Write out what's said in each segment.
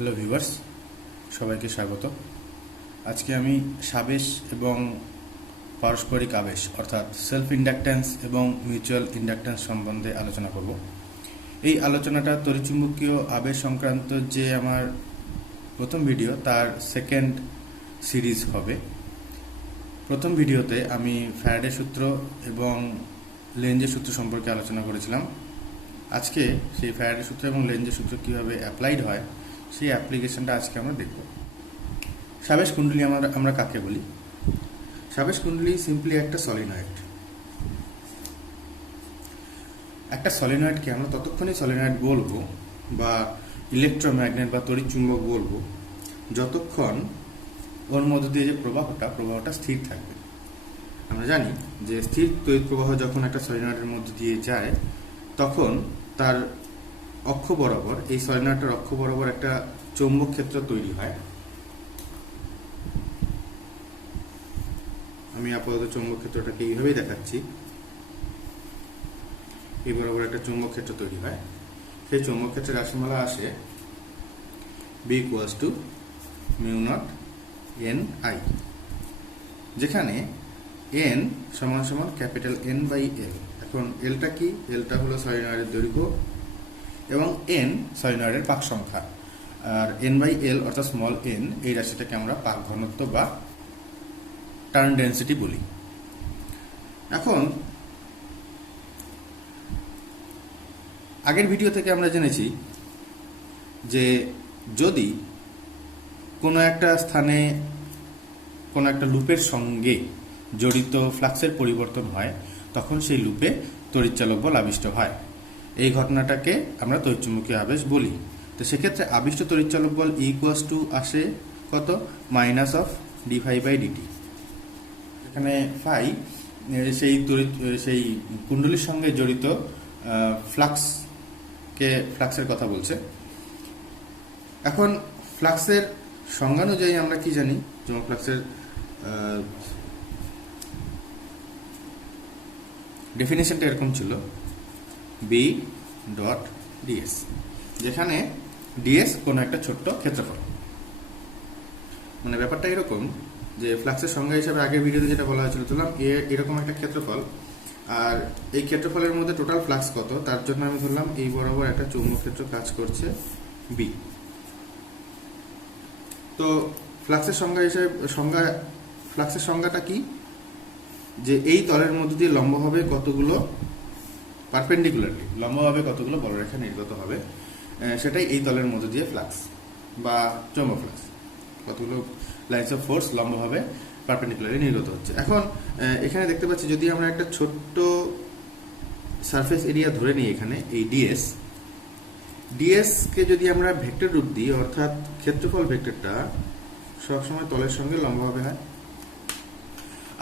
Hello viewers, সবাইকে স্বাগত। আজকে আমি সাবেশ এবং পারস্পরিক আবেশ অর্থাৎ সেলফ ইন্ডাকট্যান্স এবং মিউচুয়াল ইন্ডাকট্যান্স সম্বন্ধে আলোচনা করব। এই আলোচনাটা তড়িৎচুম্বকীয় আবেশ সংক্রান্ত যে আমার প্রথম ভিডিও তার সেকেন্ড সিরিজ হবে। প্রথম ভিডিওতে আমি ফ্যারাডে সূত্র এবং লেঞ্জের সূত্র সম্পর্কে আলোচনা করেছিলাম। আজকে সেই ফ্যারাডে সূত্র এবং লেঞ্জের সূত্র কীভাবে অ্যাপ্লাইড হয় সেই অ্যাপ্লিকেশনটা আজকে আমরা দেখব। সাবেশ কুণ্ডলী আমরা কাকে বলি? সাবেশ কুণ্ডলী সিম্পলি একটা সলিনয়েড। একটা সলিনয়েডকে আমরা ততক্ষণই সলিনয়েড বলবো বা ইলেকট্রোম্যাগনেট বা তড়িৎচুম্বক বলবো যতক্ষণ ওর মধ্য দিয়ে যে প্রবাহটা স্থির থাকবে। আমরা জানি যে স্থির তড়িৎ প্রবাহ যখন একটা সলিনয়েডের মধ্য দিয়ে যায় তখন তার অক্ষ বরাবর, এই সলিনয়েডটার অক্ষ বরাবর একটা চৌম্বক ক্ষেত্র তৈরি হয়। আমি আপাতত চৌম্বক ক্ষেত্রটাকে এইভাবেই দেখাচ্ছি। এই বরাবর একটা চৌম্বক ক্ষেত্র তৈরি হয়। সেই চৌম্বক ক্ষেত্রের রাশিমালা আসে B = μ0 Ni, যেখানে n = ক্যাপিটাল N/L। এখন এলটা কি? এলটা হলো সলিনয়েডের দৈর্ঘ্য এবং n সলিনয়েডের পাক সংখ্যা, আর N/L অর্থাৎ স্মল n এই রাশিটাকে আমরা পাক ঘনত্ব বা টার্ন ডেনসিটি বলি। এখন আগের ভিডিও থেকে আমরা জেনেছি যে যদি কোনো একটা স্থানে কোনো একটা লুপের সঙ্গে জড়িত ফ্লাক্সের পরিবর্তন হয় তখন সেই লুপে তড়িৎচালক বল আবিষ্ট হয়। এই ঘটনাটাকে আমরা তড়িৎচুম্বকীয় আবেশ বলি। তো সেক্ষেত্রে আবিষ্ট তড়িৎচালক বল আসে কত? -dφ/dt। এখানে ফাই সেই কুণ্ডলীর সঙ্গে জড়িত ফ্লাক্সের কথা বলছে। এখন ফ্লাক্সের সংজ্ঞানুযায়ী আমরা কি জানি? যেমন ফ্লাক্সের ডেফিনেশনটা এরকম ছিল B.ds, যেখানে ds কোনো একটা ছোট্ট ক্ষেত্রফল। মানে ব্যাপারটা এরকম যে ফ্লাক্সের সংজ্ঞা হিসাবে আগের ভিডিওতে যেটা বলা হয়েছিল, ধরলাম এরকম একটা ক্ষেত্রফল, আর এই ক্ষেত্রফলের মধ্যে টোটাল ফ্লাক্স কত তার জন্য আমি ধরলাম এই বরাবর একটা চৌম্বক ক্ষেত্র কাজ করছে B। তো ফ্লাক্সের সংজ্ঞাটা কি? যে এই তলের মধ্যে দিয়ে লম্বভাবে কতগুলো পারপেন্ডিকুলারলি লম্বভাবে কতগুলো বলরেখা নির্গত হবে, সেটাই এই তলের মধ্যে দিয়ে ফ্লাক্স বা চৌম্বক ফ্লাক্স, কতগুলো লাইনস অফ ফোর্স লম্বভাবে পারপেন্ডিকুলারলি নির্গত হচ্ছে। এখন এখানে দেখতে পাচ্ছি যদি আমরা একটা ছোট্ট সারফেস এরিয়া ধরে নিই, এখানে এই ds কে যদি আমরা ভেক্টর রূপ দিই, অর্থাৎ ক্ষেত্রফল ভেক্টরটা সবসময় তলের সঙ্গে লম্বভাবে হয়,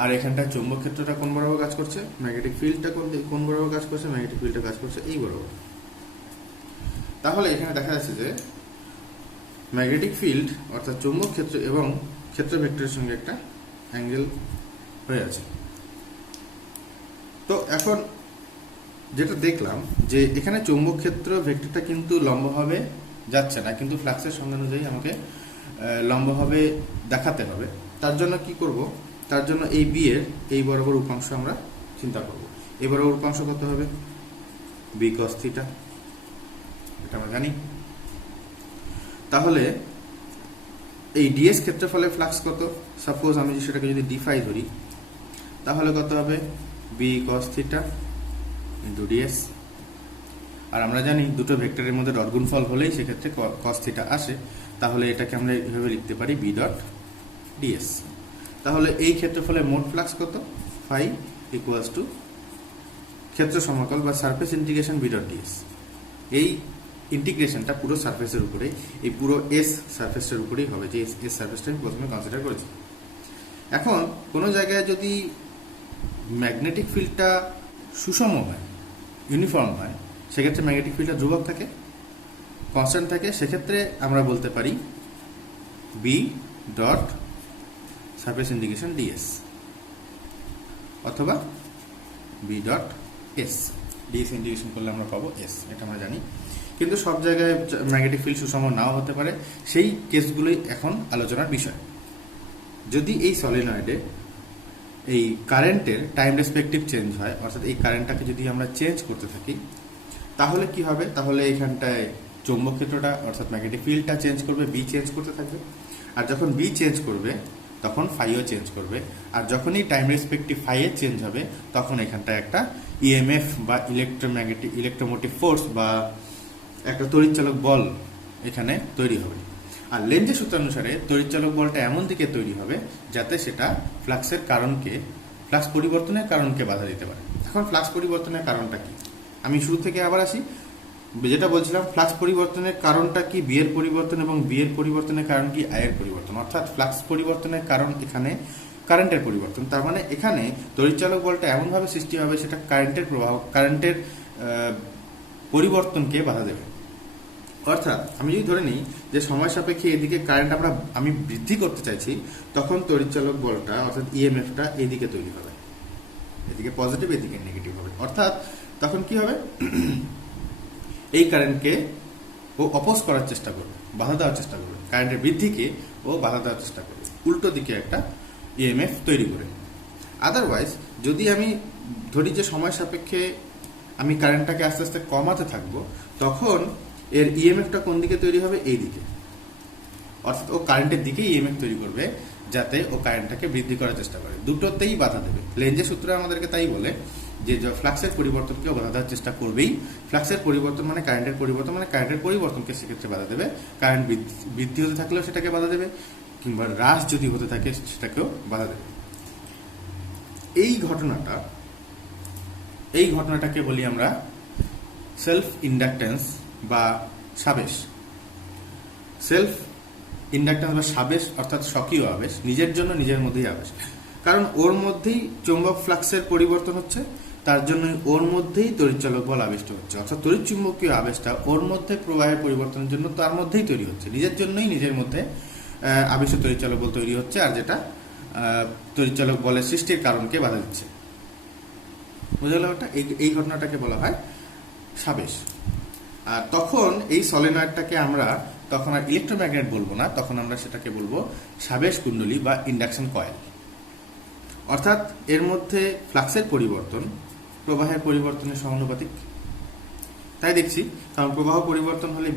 আর এখানটা চৌম্বক ক্ষেত্রটা কোন বরাবর কাজ করছে? ম্যাগনেটিক ফিল্ডটা কোন বরাবর কাজ করছে? ম্যাগনেটিক ফিল্ডটা কাজ করছে এই বরাবর। তাহলে এখানে দেখা যাচ্ছে যে ম্যাগনেটিক ফিল্ড অর্থাৎ চৌম্বক ক্ষেত্র এবং ক্ষেত্র ভেক্টরের সঙ্গে একটা অ্যাঙ্গেল হয়ে আছে। তো এখন যেটা দেখলাম যে এখানে চৌম্বক ক্ষেত্র ভেক্টরটা কিন্তু লম্বভাবে যাচ্ছে না, কিন্তু ফ্লাক্সের সংজ্ঞা অনুযায়ী আমাকে লম্বভাবে দেখাতে হবে। তার জন্য কি করব? তার জন্য এই বি এর এই বরাবর উপাংশ আমরা চিন্তা করব। এই বরাবর উপাংশ কত হবে? B cos θ, এটা আমরা জানি। তাহলে এই ds ক্ষেত্রফলের ফ্লাক্স কত? সাপোজ আমি সেটাকে যদি dφ ধরি, তাহলে কত হবে? B cos θ × ds। আর আমরা জানি দুটো ভেক্টরের মধ্যে ডট গুণফল হলেই সেক্ষেত্রে cos θ আসে। তাহলে এটাকে আমরা এইভাবে লিখতে পারি B.ds। তাহলে এই ক্ষেত্রফলের মোট ফ্লাক্স কত? ফাই = ক্ষেত্র সমাকল বা সারফেস ইন্টিগ্রেশন B.ds। এই ইন্টিগ্রেশনটা পুরো সারফেসের উপরে, এই পুরো এস সারফেসটার উপরেই হবে, যে এস সারফেসটা আমি প্রথমে কনসিডার করেছি। এখন কোনো জায়গায় যদি ম্যাগনেটিক ফিল্ডটা সুষম হয়, ইউনিফর্ম হয়, সেক্ষেত্রে ম্যাগনেটিক ফিল্ডটা ধ্রুবক থাকে, কনস্ট্যান্ট থাকে, সেক্ষেত্রে আমরা বলতে পারি B.সারফেস ইন্টিগ্রেশন ds অথবা B.s। ds ইন্টিগ্রেশন করলে আমরা পাবো s, এটা আমরা জানি। কিন্তু সব জায়গায় ম্যাগনেটিক ফিল্ড সুষম নাও হতে পারে, সেই কেসগুলোই এখন আলোচনার বিষয়। যদি এই সলিনয়েডে এই কারেন্টের টাইম রেসপেক্টিভ চেঞ্জ হয়, অর্থাৎ এই কারেন্টটাকে যদি আমরা চেঞ্জ করতে থাকি, তাহলে কি হবে? তাহলে এখানটায় চৌম্বক ক্ষেত্রটা অর্থাৎ ম্যাগনেটিক ফিল্ডটা চেঞ্জ করবে, বি চেঞ্জ করতে থাকবে। আর যখন বি চেঞ্জ করবে তখন ফাইও চেঞ্জ করবে। আর যখনই টাইম রেসপেক্টিভ ফাইয়ে চেঞ্জ হবে তখন এখানটায় একটা ইএমএফ বা ইলেকট্রোমোটিভ ফোর্স বা একটা তড়িৎচালক বল এখানে তৈরি হবে। আর লেঞ্জের সূত্রানুসারে তড়িৎচালক বলটা এমন দিকে তৈরি হবে যাতে সেটা ফ্লাক্স পরিবর্তনের কারণকে বাধা দিতে পারে। এখন ফ্লাক্স পরিবর্তনের কারণটা কি? আমি শুরু থেকে আবার আসি, যেটা বলছিলাম ফ্লাক্স পরিবর্তনের কারণটা কি? বি এর পরিবর্তন, এবং বি এর পরিবর্তনের কারণ কি? আই এর পরিবর্তন। অর্থাৎ ফ্লাক্স পরিবর্তনের কারণ এখানে কারেন্টের পরিবর্তন। তার মানে এখানে তড়িৎচালক বলটা এমনভাবে সৃষ্টি হবে সেটা কারেন্টের পরিবর্তনকে বাধা দেবে। অর্থাৎ আমি যদি ধরে নিই যে সময় সাপেক্ষে এদিকে কারেন্ট আমি বৃদ্ধি করতে চাইছি, তখন তড়িৎচালক বলটা অর্থাৎ ইএমএফটা এইদিকে তৈরি হবে, এদিকে পজিটিভ এদিকে নেগেটিভ হবে। অর্থাৎ তখন কি হবে? এই কারেন্টকে ও অপোজ করার চেষ্টা করবে, বাধা দেওয়ার চেষ্টা করবে, কারেন্টের বৃদ্ধিকে ও বাধা দেওয়ার চেষ্টা করবে উল্টো দিকে একটা ইএমএফ তৈরি করে। আদারওয়াইজ যদি আমি ধরি যে সময় সাপেক্ষে আমি কারেন্টটাকে আস্তে আস্তে কমাতে থাকবো, তখন এর ইএমএফটা কোন দিকে তৈরি হবে? এই দিকে। অর্থাৎ ও কারেন্টের দিকে ইএমএফ তৈরি করবে যাতে ও কারেন্টটাকে বৃদ্ধি করার চেষ্টা করে, দুটোতেই বাধা দেবে। লেঞ্জের সূত্র আমাদেরকে তাই বলে যে ফ্লাক্সের পরিবর্তনকেও বাধা দেওয়ার চেষ্টা করবেই। ফ্লাক্সের পরিবর্তন মানে কারেন্টের পরিবর্তন, মানে কারেন্টের পরিবর্তনকে সেক্ষেত্রে বাধা দেবে। কারেন্ট বৃদ্ধি হতে থাকলেও সেটাকে বাধা দেবে, কিংবা হ্রাস যদি হতে থাকে সেটাকেও বাধা দেবে। এই ঘটনাটাকে বলি আমরা সেলফ ইন্ডাকটেন্স বা সাবেশ। সেলফ ইন্ডাকটেন্স বা সাবেশ অর্থাৎ স্বকীয় আবেশ, নিজের জন্য নিজের মধ্যেই আবেশ। কারণ ওর মধ্যেই চৌম্বক ফ্লাক্সের পরিবর্তন হচ্ছে, তার জন্য ওর মধ্যেই তড়িৎচালক বল আবিষ্ট হচ্ছে। অর্থাৎ তড়িৎচুম্বকীয় আবেশটা ওর মধ্যে প্রবাহের পরিবর্তনের জন্য তার মধ্যেই তৈরি হচ্ছে, নিজের জন্যই নিজের মধ্যে আবিষ্ট তড়িৎচালক বল তৈরি হচ্ছে, আর যেটা তড়িৎচালক বলের সৃষ্টির কারণকে বাধা দিচ্ছে। বুঝা গেল? এই ঘটনাটাকে বলা হয় সাবেশ। আর তখন এই সলিনয়েডটাকে আমরা তখন আর ইলেকট্রোম্যাগনেট বলবো না, তখন আমরা সেটাকে বলবো সাবেশ কুণ্ডলী বা ইন্ডাকশন কয়েল। অর্থাৎ এর মধ্যে ফ্লাক্সের পরিবর্তন প্রবাহের পরিবর্তনের সমানুপাতিক। তাই দেখছি, কারণ প্রবাহ পরিবর্তন হলে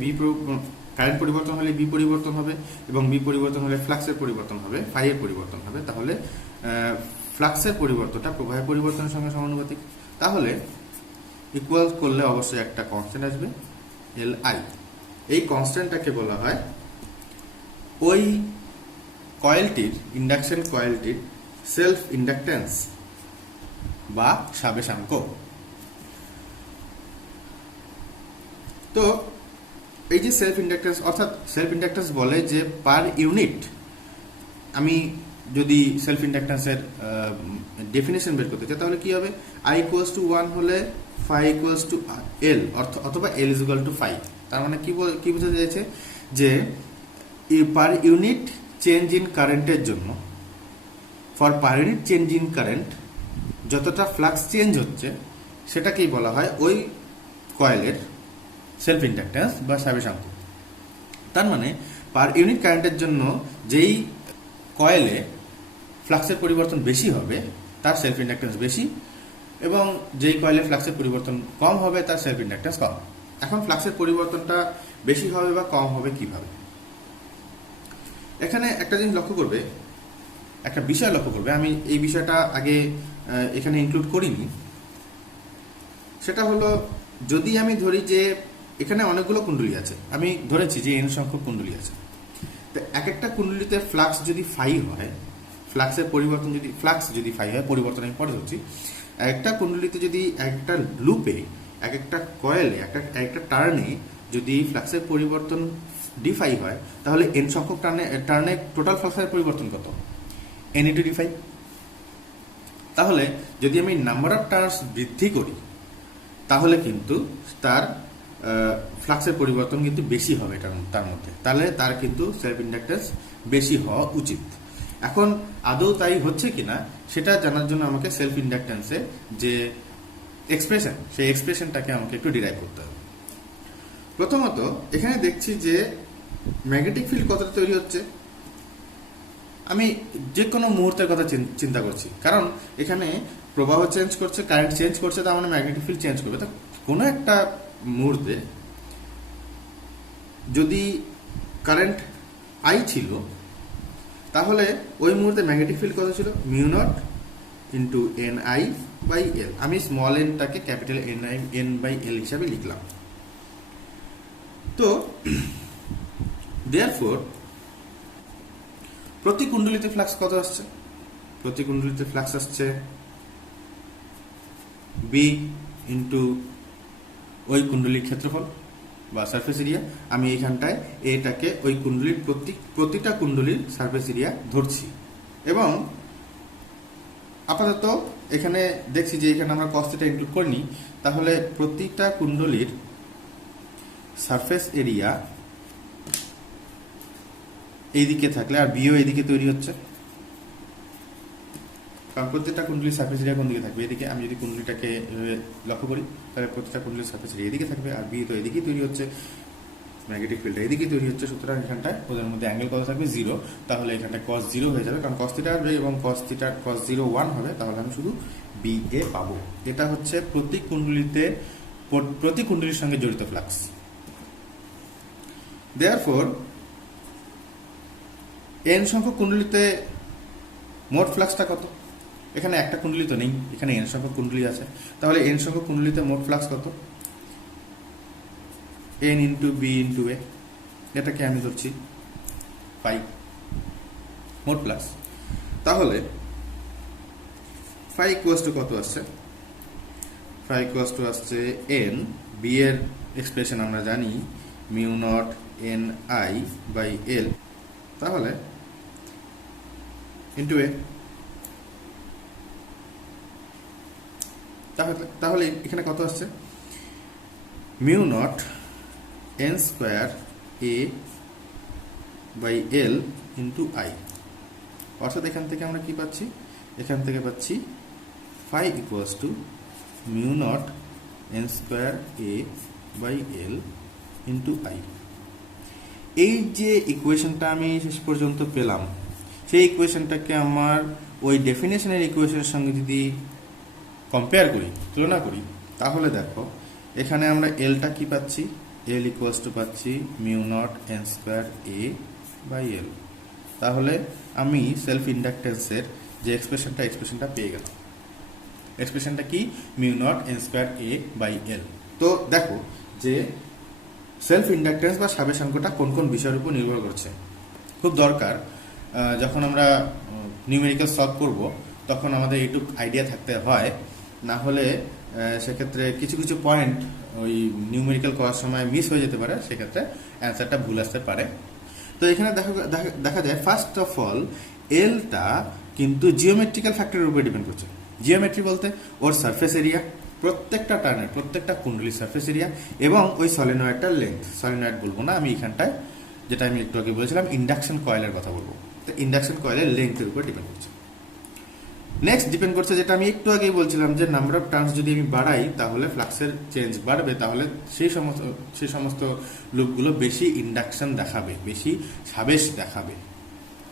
কারেন্ট পরিবর্তন হলে বি পরিবর্তন হবে, এবং বি পরিবর্তন হলে ফ্লাক্সের পরিবর্তন হবে, ফাইয়ের পরিবর্তন হবে। তাহলে ফ্লাক্সের পরিবর্তনটা প্রবাহের পরিবর্তনের সঙ্গে সমানুপাতিক। তাহলে ইকুয়াল করলে অবশ্যই একটা কনস্ট্যান্ট আসবে, এল আই। এই কনস্ট্যান্টটাকে বলা হয় ওই কয়েলটির, ইন্ডাকশন কয়েলটির সেলফ ইন্ডাকটেন্স বা সাবেশাঙ্ক। তো এই যে সেলফ ইন্ডাকটেন্স, অর্থাৎ সেলফ ইন্ডাকটেন্স বলে যে পার ইউনিট, আমি যদি সেলফ ইন্ডাকটেন্সের ডেফিনেশন বের করতে চাই তাহলে কি হবে? I equals to 1 হলে phi equals to L, অথবা L is equal to phi। তার মানে কি বোঝাতে চাইছে? যে পার ইউনিট চেঞ্জ ইন কারেন্টের জন্য, for per unit change in current যতটা ফ্লাক্স চেঞ্জ হচ্ছে সেটাকেই বলা হয় ওই কয়েলের সেলফ ইন্ডাকটেন্স বা সাবেশাঙ্ক। তার মানে পার ইউনিট কারেন্টের জন্য যেই কয়েলে ফ্লাক্সের পরিবর্তন বেশি হবে তার সেলফ ইন্ডাকটেন্স বেশি, এবং যেই কয়েলে ফ্লাক্সের পরিবর্তন কম হবে তার সেলফ ইন্ডাকটেন্স কম। এখন ফ্লাক্সের পরিবর্তনটা বেশি হবে বা কম হবে কিভাবে? এখানে একটা জিনিস লক্ষ্য করবে, একটা বিষয় লক্ষ্য করবে, আমি এই বিষয়টা আগে এখানে ইনক্লুড করিনি। সেটা হলো, যদি আমি ধরি যে এখানে অনেকগুলো কুণ্ডলী আছে, আমি ধরেছি যে n সংখ্যক কুণ্ডলী আছে, তো এক একটা কুণ্ডলীতে ফ্লাক্স যদি ফাই হয়, ফ্লাক্সের পরিবর্তন যদি ফাই হয়, পরিবর্তন আমি পরে ধরছি, একটা কুণ্ডলীতে যদি একটা লুপে, এক একটা কয়েলে, একটা টার্নে যদি ফ্লাক্সের পরিবর্তন ডিফাই হয়, তাহলে n সংখ্যক টার্নে টোটাল ফ্লাক্সের পরিবর্তন কত? n * d∅। তাহলে যদি আমি নাম্বার অফ টার্নস বৃদ্ধি করি তাহলে কিন্তু তার ফ্লাক্সের পরিবর্তন কিন্তু বেশি হবে তার মধ্যে, তাহলে তার কিন্তু সেলফ ইন্ডাকটেন্স বেশি হওয়া উচিত। এখন আদৌ তাই হচ্ছে কিনা সেটা জানার জন্য আমাকে সেলফ ইন্ডাকটেন্সের যে এক্সপ্রেশন, সেই এক্সপ্রেশনটাকে আমাকে একটু ডিরাইভ করতে হবে। প্রথমত এখানে দেখছি যে ম্যাগনেটিক ফিল্ড কতটা তৈরি হচ্ছে। আমি যে কোনো মুহূর্তের কথা চিন্তা করছি, কারণ এখানে প্রবাহ চেঞ্জ করছে, কারেন্ট চেঞ্জ করছে, তার মানে ম্যাগনেটিক ফিল্ড চেঞ্জ করবে। তো কোনো একটা মুহূর্তে যদি কারেন্ট আই ছিল, তাহলে ওই মুহূর্তে ম্যাগনেটিক ফিল্ড কত ছিল? Mu naught into N I by L. আমি স্মল এনটাকে ক্যাপিটাল এন বাই এল হিসাবে লিখলাম। তো দেয়ারফোর প্রতি কুণ্ডলিতে ফ্লাক্স কত আসছে? প্রতি কুণ্ডলিতে ফ্লাক্স আসছে বি ইন্টু ওই কুণ্ডলীর ক্ষেত্রফল বা সারফেস এরিয়া। আমি এইখানটায় এটাকে ওই কুণ্ডলীর প্রতিটা কুণ্ডলীর সারফেস এরিয়া ধরছি, এবং আপাতত এখানে দেখছি যে এখানে আমরা কস থিটা ইনক্লুড করিনি, তাহলে প্রতিটা কুণ্ডলীর সারফেস এরিয়া এইদিকে থাকলে আর বিও এইদিকে তৈরি হচ্ছে, কারণ প্রত্যেকটা কুণ্ডলীর সারফেস এরিয়া কোন দিকে থাকবে? এদিকে। আমি যদি কুণ্ডলীটাকে লক্ষ্য করি, তাহলে প্রত্যেকটা কুণ্ডলীর সারফেস এরিয়া এদিকে থাকবে, আর বি তো এদিকেই তৈরি হচ্ছে, ম্যাগনেটিক ফিল্ডটা এদিকেই তৈরি হচ্ছে। সুতরাং এখানটায় ওদের মধ্যে অ্যাঙ্গেল কত থাকবে? 0। তাহলে এখানটায় cos 0 হয়ে যাবে, কারণ cos থিটা আসবে এবং cos 0 1 হবে। তাহলে আমি শুধু বি এ পাবো। এটা হচ্ছে প্রতি কুণ্ডলীর সঙ্গে জড়িত ফ্লাক্স। দেয়ারফোর এন সংখ্যক কুণ্ডলীতে মোট ফ্লাক্সটা কত? এখানে একটা কুণ্ডলী তো নেই, এখানে এন সংখ্যক কুণ্ডলী আছে। তাহলে এন সংখ্যক কুণ্ডলীতে মোট ফ্লাক্স কত? এন ইন্টু বি ইন্টু এ, এটাকে আমি ধরছি ফাই মোট ফ্লাক্স। তাহলে ফাই ইকুয়ালস টু কত আসছে? ফাই ইকুয়ালস টু আসছে এন, বি এর এক্সপ্রেশন আমরা জানি mu naught N I by L, তাহলে ইন্টু এ। তাহলে এখানে কত আসছে? Mu naught N square A by L into I. অর্থাৎ এখান থেকে আমরা কি পাচ্ছি? এখান থেকে পাচ্ছি phi equals to mu naught N square A by L into I. এই যে ইকুয়েশনটা আমি শেষ পর্যন্ত পেলাম, সেই ইকুয়েশনটাকে আমার ওই ডেফিনেশনের ইকুয়েশনের সঙ্গে যদি কম্পেয়ার করি, তুলনা করি, তাহলে দেখো এখানে আমরা এলটা কি পাচ্ছি? এল ইকুয়ালস টু পাচ্ছি mu naught N square A by L. তাহলে আমি সেলফ ইন্ডাকটেন্সের যে এক্সপ্রেশনটা পেয়ে গেলাম। এক্সপ্রেশনটা কি? Mu naught N square A by L. তো দেখো যে সেলফ ইন্ডাকটেন্স বা সাবেশাঙ্কটা কোন কোন বিষয়ের উপর নির্ভর করছে। খুব দরকার, যখন আমরা নিউমেরিক্যাল সলভ করব তখন আমাদের এইটুক আইডিয়া থাকতে হয়, না হলে সেক্ষেত্রে কিছু কিছু পয়েন্ট ওই নিউমেরিক্যাল করার সময় মিস হয়ে যেতে পারে, সেক্ষেত্রে অ্যান্সারটা ভুল আসতে পারে। তো এখানে দেখা যায় ফার্স্ট অফ অল এলটা কিন্তু জিওমেট্রিক্যাল ফ্যাক্টরের উপরে ডিপেন্ড করছে। জিওমেট্রি বলতে ওর সারফেস এরিয়া, প্রত্যেকটা টার্নের প্রত্যেকটা কুণ্ডলীর সারফেস এরিয়া, এবং ওই সলিনয়েডটার লেন্থ। সলিনয়েড বলবো না আমি এখানটায়, যেটা আমি একটু আগে বলেছিলাম ইন্ডাকশন কয়েলের কথা বলবো। তো ইন্ডাকশন কয়েলের লেন্থের উপর ডিপেন্ড করছে। নেক্সট ডিপেন্ড করছে, যেটা আমি একটু আগেই বলছিলাম, যে নাম্বার অফ টার্নস যদি আমি বাড়াই তাহলে ফ্লাক্সের চেঞ্জ বাড়বে, তাহলে সেই সমস্ত লুপগুলো বেশি ইন্ডাকশন দেখাবে, বেশি সাবেশ দেখাবে,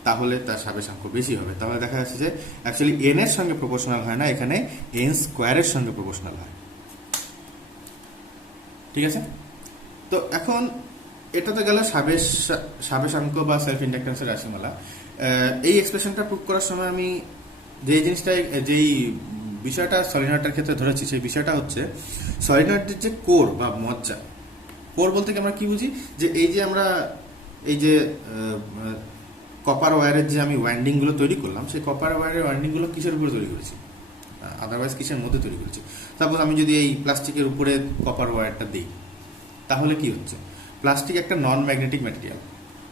তাহলে তার সাবেশাঙ্ক বেশি হবে। তাহলে দেখা যাচ্ছে যে অ্যাকচুয়ালি এন এর সঙ্গে প্রপোর্শনাল হয় না, এখানে এন স্কোয়ারের সঙ্গে প্রপোর্শনাল হয়। ঠিক আছে? তো এখন এটা তো গেল সাবেশাঙ্ক বা সেলফ ইন্ডাকটেন্সের রাশিমালা। এই এক্সপ্রেশনটা প্রুভ করার সময় আমি যেই বিষয়টা সলিনয়েডের ক্ষেত্রে ধরেছি, সেই বিষয়টা হচ্ছে সলিনয়েডের যে কোর বা মজ্জা। কোর বলতে কি আমরা কি বুঝি? যে এই যে আমরা এই যে কপার ওয়্যারের যে আমি ওয়াইন্ডিংগুলো তৈরি করলাম, সেই কপার ওয়্যারের ওয়াইন্ডিংগুলো কিসের উপরে তৈরি করেছি? আদারওয়াইজ কিসের মধ্যে তৈরি করেছি? সাপোজ আমি যদি এই প্লাস্টিকের উপরে কপার ওয়্যারটা দিই, তাহলে কি হচ্ছে? প্লাস্টিক একটা নন ম্যাগনেটিক ম্যাটেরিয়াল,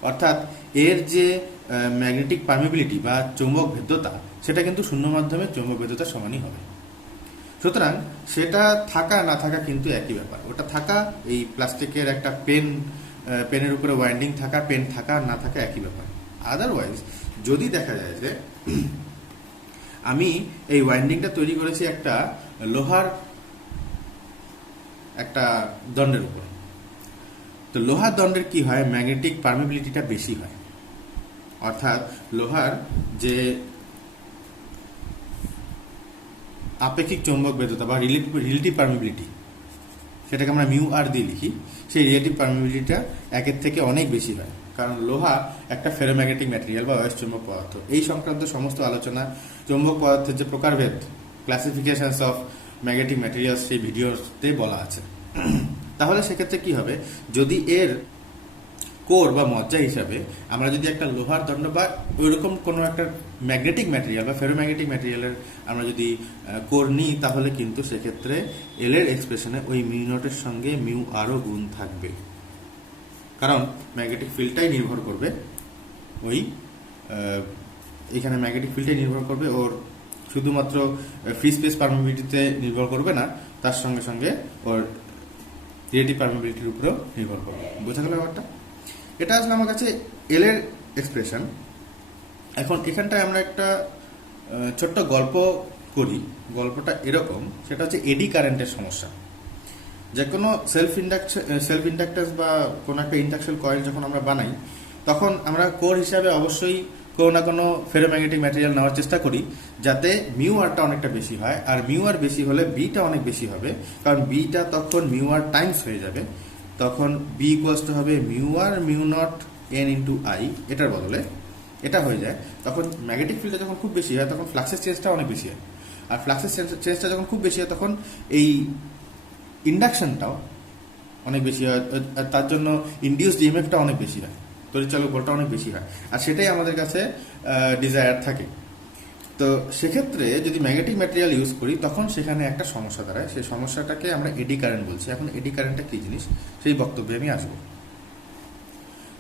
অর্থাৎ এর যে ম্যাগনেটিক পারমিবিলিটি বা চৌম্বক ভেদ্যতা, সেটা কিন্তু শূন্য মাধ্যমে চৌম্বক ভেদ্যতার সমানই হবে। সুতরাং সেটা থাকা না থাকা কিন্তু একই ব্যাপার। ওটা থাকা, এই প্লাস্টিকের একটা পেনের উপরে ওয়াইন্ডিং থাকা, পেন থাকা না থাকা একই ব্যাপার। আদারওয়াইজ যদি দেখা যায় যে আমি এই ওয়াইন্ডিংটা তৈরি করেছি একটা লোহার একটা দণ্ডের উপর, তো লোহার দণ্ডের কি হয়, ম্যাগনেটিক পারমিবিলিটিটা বেশি হয়, অর্থাৎ লোহার যে আপেক্ষিক চৌম্বক ভেদ্যতা বা রিলেটিভ পারমিবিলিটি, সেটাকে আমরা মিউ আর দিয়ে লিখি, সেই রিলেটিভ পারমিবিলিটিটা একের থেকে অনেক বেশি হয়, কারণ লোহা একটা ফেরোম্যাগনেটিক ম্যাটেরিয়াল বা অয়স্ক চৌম্বক পদার্থ। এই সংক্রান্ত সমস্ত আলোচনা চৌম্বক পদার্থের যে প্রকারভেদ, ক্লাসিফিকেশনস অফ ম্যাগনেটিক ম্যাটেরিয়ালস, সেই ভিডিওতে বলা আছে। তাহলে সেক্ষেত্রে কি হবে, যদি এর কোর বা মজ্জা হিসাবে আমরা যদি একটা লোহার দণ্ড বা ওইরকম কোনো একটা ম্যাগনেটিক ম্যাটেরিয়াল বা ফেরোম্যাগনেটিক ম্যাটেরিয়ালের আমরা যদি কোর নিই, তাহলে কিন্তু সেক্ষেত্রে এল এর এক্সপ্রেশনে ওই মিউ নটের সঙ্গে মিউ আরও গুণ থাকবে, কারণ ম্যাগনেটিক ফিল্ডটাই নির্ভর করবে ওই এখানে ম্যাগনেটিক ফিল্ডটাই নির্ভর করবে, ওর শুধুমাত্র ফ্রি স্পেস পারমিবিলিটিতে নির্ভর করবে না, তার সঙ্গে সঙ্গে ওর রিলেটিভ পারমিবিলিটির উপরেও নির্ভর করবে। বোঝা গেল ব্যাপারটা? এটা আসলে আমার কাছে এল এর এক্সপ্রেশন। এখন এখানটায় আমরা একটা ছোট্ট গল্প করি। গল্পটা এরকম, সেটা হচ্ছে এডি কারেন্টের সমস্যা। যে কোনো সেলফ ইন্ডাক্টেন্স বা কোনো একটা ইন্ডাকশন কয়েল যখন আমরা বানাই, তখন আমরা কোর হিসাবে অবশ্যই কোনো না কোনো ফেরোম্যাগনেটিক ম্যাটেরিয়াল নেওয়ার চেষ্টা করি, যাতে মিউ আরটা অনেকটা বেশি হয়। আর মিউ আর বেশি হলে বিটা অনেক বেশি হবে, কারণ বিটা তখন মিউ আর টাইমস হয়ে যাবে। তখন বি ইকুয়ালস টু হবে mu R mu naught N into I, এটার বদলে এটা হয়ে যায়। তখন ম্যাগনেটিক ফিল্ডটা যখন খুব বেশি হয়, তখন ফ্লাক্সের চেঞ্জটা অনেক বেশি হয়। আর ফ্লাক্সের চেঞ্জটা যখন খুব বেশি হয়, তখন এই ইন্ডাকশনটাও অনেক বেশি হয়, তার জন্য ইন্ডিউসড ইএমএফটা অনেক বেশি হয়, তড়িৎচালক বলটা অনেক বেশি হয়। আর সেটাই আমাদের কাছে ডিজায়ার থাকে। তো সেক্ষেত্রে যদি ম্যাগনেটিক ম্যাটেরিয়াল ইউজ করি, তখন সেখানে একটা সমস্যা দাঁড়ায়। সেই সমস্যাটাকে আমরা এডি কারেন্ট বলছি। এখন এডি কারেন্টটা কী জিনিস, সেই বক্তব্যে আমি আসবো।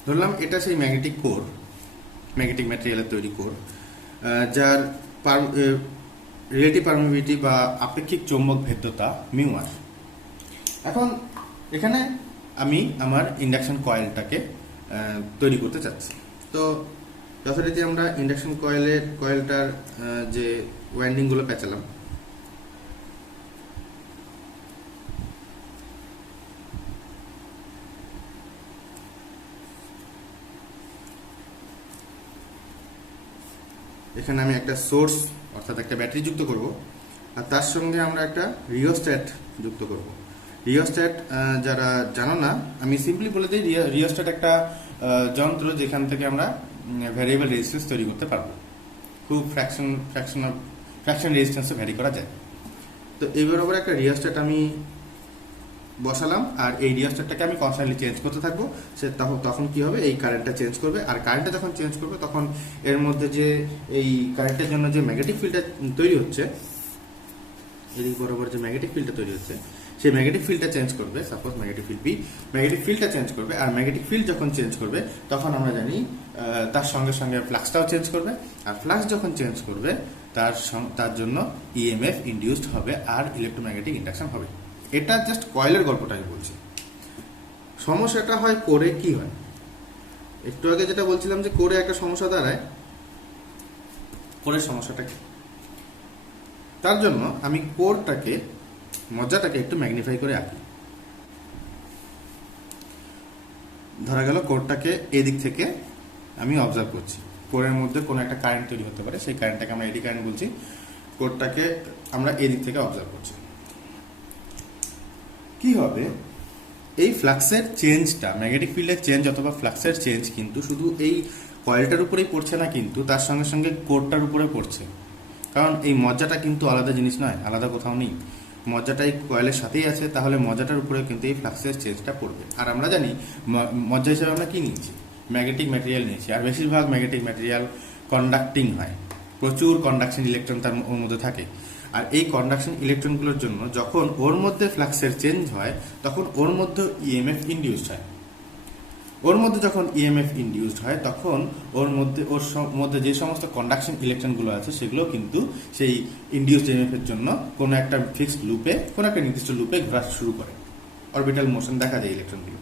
ধরলাম এটা সেই ম্যাগনেটিক কোর, ম্যাগনেটিক ম্যাটেরিয়ালের তৈরি কোর, যার রিলেটিভ পারমিবিলিটি বা আপেক্ষিক চৌম্বক ভেদ্যতা মিউ আর। এখন এখানে আমি আমার ইন্ডাকশন কয়েলটাকে তৈরি করতে চাচ্ছি। তো যথারীতি আমরা ইন্ডাকশন কয়েলটার যে ওয়াইন্ডিংগুলো পেঁচালাম, এখানে আমি একটা সোর্স অর্থাৎ একটা ব্যাটারি যুক্ত করব, আর তার সঙ্গে আমরা একটা রিওস্ট্যাট যুক্ত করব। রিওস্ট্যাট যারা জানো না, আমি সিম্পলি বলে দিই, রিওস্ট্যাট একটা যন্ত্র যেখান থেকে আমরা ভ্যারিয়েবল রেজিস্ট্যান্স তৈরি করতে পারবো। খুব ফ্র্যাকশন রেজিস্ট্যান্সও ভ্যারি করা যায়। তো এই বরাবর একটা রিওস্ট্যাট আমি বসালাম, আর এই রিওস্ট্যাটটাকে আমি কনস্ট্যান্টলি চেঞ্জ করতে থাকবো। সে তখন কি হবে, এই কারেন্টটা চেঞ্জ করবে, আর কারেন্টটা যখন চেঞ্জ করবে, তখন এর মধ্যে যে এই কারেন্টের জন্য যে ম্যাগনেটিক ফিল্ডটা তৈরি হচ্ছে, এদিক বরাবর যে ম্যাগনেটিক ফিল্ডটা তৈরি হচ্ছে, সেই ম্যাগনেটিক ফিল্ডটা চেঞ্জ করবে। Suppose magnetic field P, magnetic ফিল্ডটা চেঞ্জ করবে। আর ম্যাগনেটিক ফিল্ড যখন চেঞ্জ করবে, তখন আমরা জানি তার সঙ্গে সঙ্গে ফ্লাক্সটাও চেঞ্জ করবে। আর ফ্লাক্স যখন চেঞ্জ করবে, তার জন্য ইএমএফ ইন্ডিউসড হবে আর ইলেকট্রোম্যাগনেটিক ইন্ডাকশন হবে। এটা জাস্ট কয়েলের গল্পটা আমি বলছি। সমস্যাটা হয় কোরে। কি হয়, একটু আগে যেটা বলছিলাম যে কোরে একটা সমস্যা দাঁড়ায়। কোরের সমস্যাটা কি, তার জন্য আমি কোরটাকে, মজ্জাটাকে একটু ম্যাগনিফাই করে আঁকি। ধরা গেল কোরটাকে এদিক থেকে আমি অবজার্ভ করছি। কোরের মধ্যে কোনো একটা কারেন্ট তৈরি হতে পারে, সেই কারেন্টটাকে আমরা এডি কারেন্ট বলছি। কোরটাকে আমরা এদিক থেকে অবজার্ভ করছি। কি হবে, এই ফ্লাক্সের চেঞ্জটা, ম্যাগনেটিক ফিল্ডের চেঞ্জ অথবা ফ্লাক্সের চেঞ্জ কিন্তু শুধু এই কয়েলটার উপরেই পড়ছে না, কিন্তু তার সঙ্গে সঙ্গে কোরটার উপরে পড়ছে। কারণ এই মজ্জাটা কিন্তু আলাদা জিনিস নয়, আলাদা কোথাও নেই, মজ্জাটা এই কয়েলের সাথেই আছে। তাহলে মজ্জাটার উপরে কিন্তু এই ফ্লাক্সের চেঞ্জটা পড়বে। আর আমরা জানি মজ্জা হিসেবে আমরা কি নিয়েছি, ম্যাগনেটিক ম্যাটেরিয়াল নিয়েছি। আর বেশিরভাগ ম্যাগনেটিক ম্যাটেরিয়াল কন্ডাক্টিং হয়, প্রচুর কন্ডাকশন ইলেকট্রন তার ওর মধ্যে থাকে। আর এই কন্ডাকশন ইলেকট্রনগুলোর জন্য যখন ওর মধ্যে ফ্লাক্সের চেঞ্জ হয়, তখন ওর মধ্যে ইএমএফ ইন্ডিউসড হয়। ওর মধ্যে যখন ইএমএফ ইন্ডিউসড হয়, তখন ওর মধ্যে যে সমস্ত কন্ডাকশন ইলেকট্রনগুলো আছে, সেগুলো কিন্তু সেই ইন্ডিউসড ইএমএফ এর জন্য কোনো একটা ফিক্সড লুপে, কোনো একটা নির্দিষ্ট লুপে ঘোরা শুরু করে। অরবিটাল মোশন দেখা যায় ইলেকট্রনগুলো।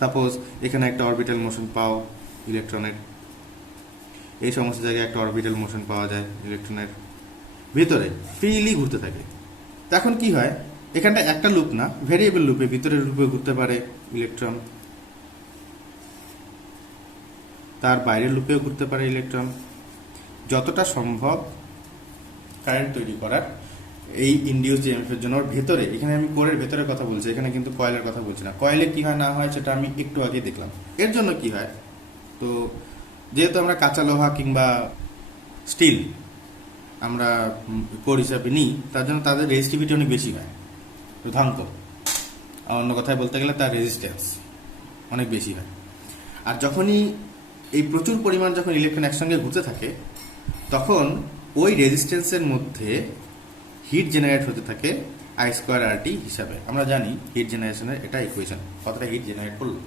সাপোজ এখানে একটা অরবিটাল মোশন পাও ইলেকট্রনের, এই সমস্ত জায়গায় একটা অরবিটাল মোশন পাওয়া যায় ইলেকট্রনের ভিতরে, ফ্রিলি ঘুরতে থাকে। তখন কি হয়, এখানটা একটা লুপ না, ভেরিয়েবল লুপে, ভিতরের লুপে ঘুরতে পারে ইলেকট্রন। তার বাইরের লুপেও ঘুরতে পারে ইলেকট্রন। যতটা সম্ভব কারেন্ট তৈরি করার এই ইন্ডিউসড ইএমএফ এর জন্য ওর ভেতরে, এখানে আমি কোরের ভেতরের কথা বলছি, এখানে কিন্তু কয়েলের কথা বলছি না। কয়েলে কি হয় না হয় সেটা আমি একটু আগে দেখলাম। এর জন্য কি হয়, তো যেহেতু আমরা কাঁচা লোহা কিংবা স্টিল আমরা কোর হিসাবে নিই, তার জন্য তাদের রেজিস্টিভিটি অনেক বেশি হয়, রোধাঙ্ক, অন্য কথায় বলতে গেলে তার রেজিস্ট্যান্স অনেক বেশি হয়। আর যখনই এই প্রচুর পরিমাণ যখন ইলেকট্রন একসঙ্গে ঘুরতে থাকে, তখন ওই রেজিস্ট্যান্সের মধ্যে হিট জেনারেট হতে থাকে আই স্কোয়ার আর টি হিসাবে। আমরা জানি হিট জেনারেশনের এটা ইকুয়েশন, কতটা হিট জেনারেট করলো।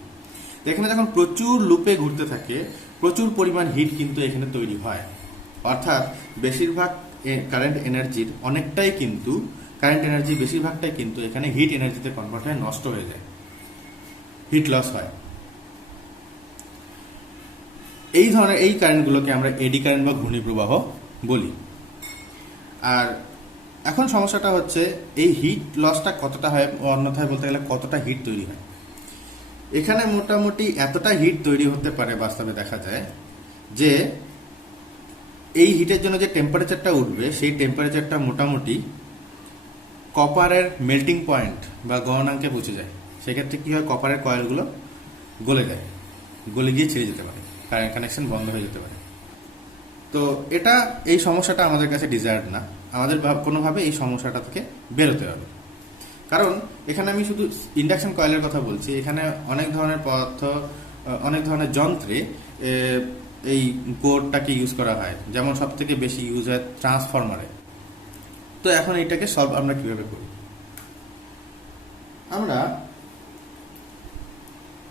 তো এখানে যখন প্রচুর লুপে ঘুরতে থাকে, প্রচুর পরিমাণ হিট কিন্তু এখানে তৈরি হয়। অর্থাৎ বেশিরভাগ কারেন্ট এনার্জির অনেকটাই কিন্তু, কারেন্ট এনার্জি বেশিরভাগটাই কিন্তু এখানে হিট এনার্জিতে কনভার্ট হয়ে নষ্ট হয়ে যায়, হিট লস হয়। এই ধরনের এই কারেন্টগুলোকে আমরা এডি কারেন্ট বা ঘূর্ণি প্রবাহ বলি। আর এখন সমস্যাটা হচ্ছে এই হিট লসটা কতটা হয়, অন্যথায় বলতে গেলে কতটা হিট তৈরি হয়। এখানে মোটামুটি এতটা হিট তৈরি হতে পারে, বাস্তবে দেখা যায় যে এই হিটের জন্য যে টেম্পারেচারটা উঠবে, সেই টেম্পারেচারটা মোটামুটি কপারের মেল্টিং পয়েন্ট বা গলনাঙ্কে পৌঁছে যায়। সেক্ষেত্রে কি হয়, কপারের কয়েলগুলো গলে যায়, গলে গিয়ে ছিঁড়ে যেতে পারে, কারেন্ট কানেকশন বন্ধ হয়ে যেতে পারে। তো এটা, এই সমস্যাটা আমাদের কাছে ডিজায়ার্ড না। আমাদের কোনোভাবে এই সমস্যাটা থেকে বেরোতে হবে। কারণ এখানে আমি শুধু ইন্ডাকশন কয়েলের কথা বলছি, এখানে অনেক ধরনের পদার্থ, অনেক ধরনের যন্ত্রে এই কোরটাকে ইউজ করা হয়। যেমন সব থেকে বেশি ইউজ হয় ট্রান্সফরমারে। তো এখন এইটাকে সলভ আমরা কিভাবে করি? আমরা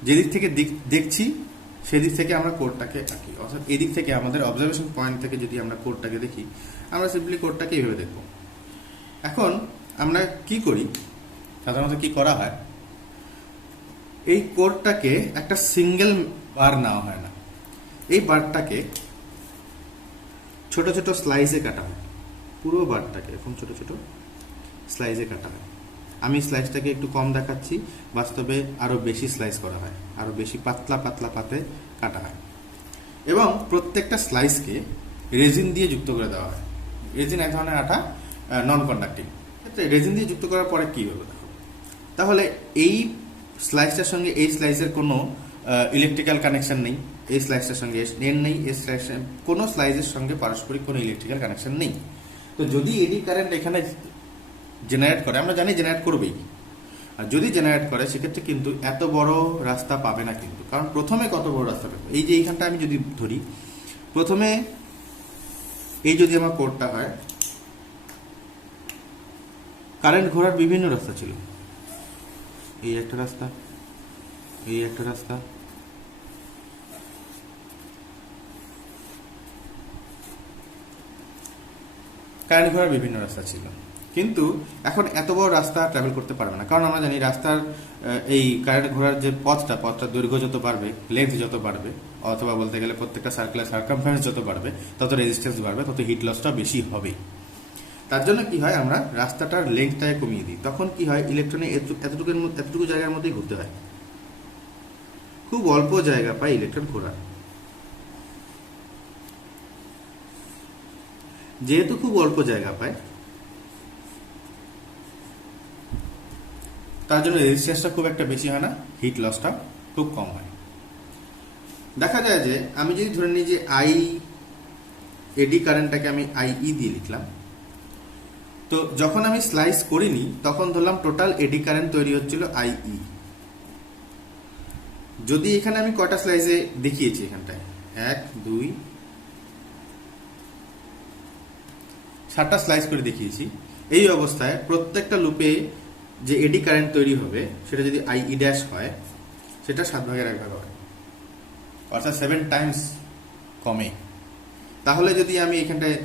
যেদিক থেকে দেখছি সেদিক থেকে আমরা কোডটাকে আঁকি। অর্থাৎ এদিক থেকে আমাদের অবজারভেশন পয়েন্ট থেকে যদি আমরা কোডটাকে দেখি, আমরা সিম্পলি কোডটাকে এইভাবে দেখব। এখন আমরা কি করি, সাধারণত কি করা হয়, এই কোডটাকে একটা সিঙ্গেল বার নেওয়া হয় না, এই বারটাকে ছোট ছোট স্লাইসে কাটা হয়। পুরো বারটাকে এরকম ছোট ছোট স্লাইসে কাটা হয়। আমি স্লাইসটাকে একটু কম দেখাচ্ছি, বাস্তবে আরো বেশি স্লাইস করা হয়, আরো বেশি পাতলা পাতলা পাতে কাটা হয়। এবং প্রত্যেকটা স্লাইসকে রেজিন দিয়ে যুক্ত করে দেওয়া হয়। রেজিন এক ধরনের আঠা, নন কন্ডাক্টিং। রেজিন দিয়ে যুক্ত করার পরে কি হবে দেখো, তাহলে এই স্লাইসটার সঙ্গে এই স্লাইসের কোনো ইলেকট্রিক্যাল কানেকশন নেই, এই স্লাইসটার সঙ্গে এন নেই, এই স্লাইসের কোনো স্লাইসের সঙ্গে পারস্পরিক কোনো ইলেকট্রিক্যাল কানেকশন নেই। তো যদি এডি কারেন্ট এখানে জেনারেট করে, আমরা জানি জেনারেট করবেই, আর যদি জেনারেট করে সেক্ষেত্রে কিন্তু এত বড় রাস্তা পাবে না কিন্তু। কারণ প্রথমে কত বড় রাস্তা পাবে, এই যে এইখানটা আমি যদি ধরি, প্রথমে এই যদি আমার কোডটা হয়, কারেন্ট ঘোরার বিভিন্ন রাস্তা ছিল। এই একটা রাস্তা, এই একটা রাস্তা, কারেন্ট ঘোরার বিভিন্ন রাস্তা ছিল। কিন্তু এখন এত বড় রাস্তা ট্রাভেল করতে পারবে না, কারণ আমরা জানি রাস্তার এই কারেন্ট ঘোরার যে পথটা দৈর্ঘ্য যত বাড়বে, লেন্থ যত বাড়বে, অথবা বলতে গেলে প্রত্যেকটা সার্কেলের সার্কামফারেন্স যত বাড়বে, তত রেজিস্ট্যান্স বাড়বে, তত হিট লসটা বেশি হবে। তার জন্য কি হয়, আমরা রাস্তাটার লেন্থটাকে কমিয়ে দিই। তখন কি হয়, ইলেকট্রনে এতটুকু জায়গার মধ্যেই ঘুরতে হয়, খুব অল্প জায়গা পায় ইলেকট্রন ঘোরার। যেহেতু খুব অল্প জায়গা পায়, তার জন্য রেজিস্ট্যান্সটা খুব একটা বেশি হয় না, হিট লসটা খুব কম হয়। দেখা যায় যে আমি যদি ধরে নিই যে আই এডি কারেন্টটাকে আমি আইই দিয়ে লিখলাম, তো যখন আমি স্লাইস করিনি তখন ধরলাম টোটাল এডি কারেন্ট তৈরি হচ্ছিল আইই। যদি এখানে আমি কয়টা স্লাইসে দেখিয়েছি, এখানটায় 1 2 7টা স্লাইস করে দেখিয়েছি। এই অবস্থায় প্রত্যেকটা লুপে যে এডি কারেন্ট তৈরি হবে সেটা যদি আইই ড্যাশ হয়, সেটা 7 ভাগের 1 ভাগ হয়, অর্থাৎ 7 টাইমস কমে। তাহলে যদি আমি এখানটায়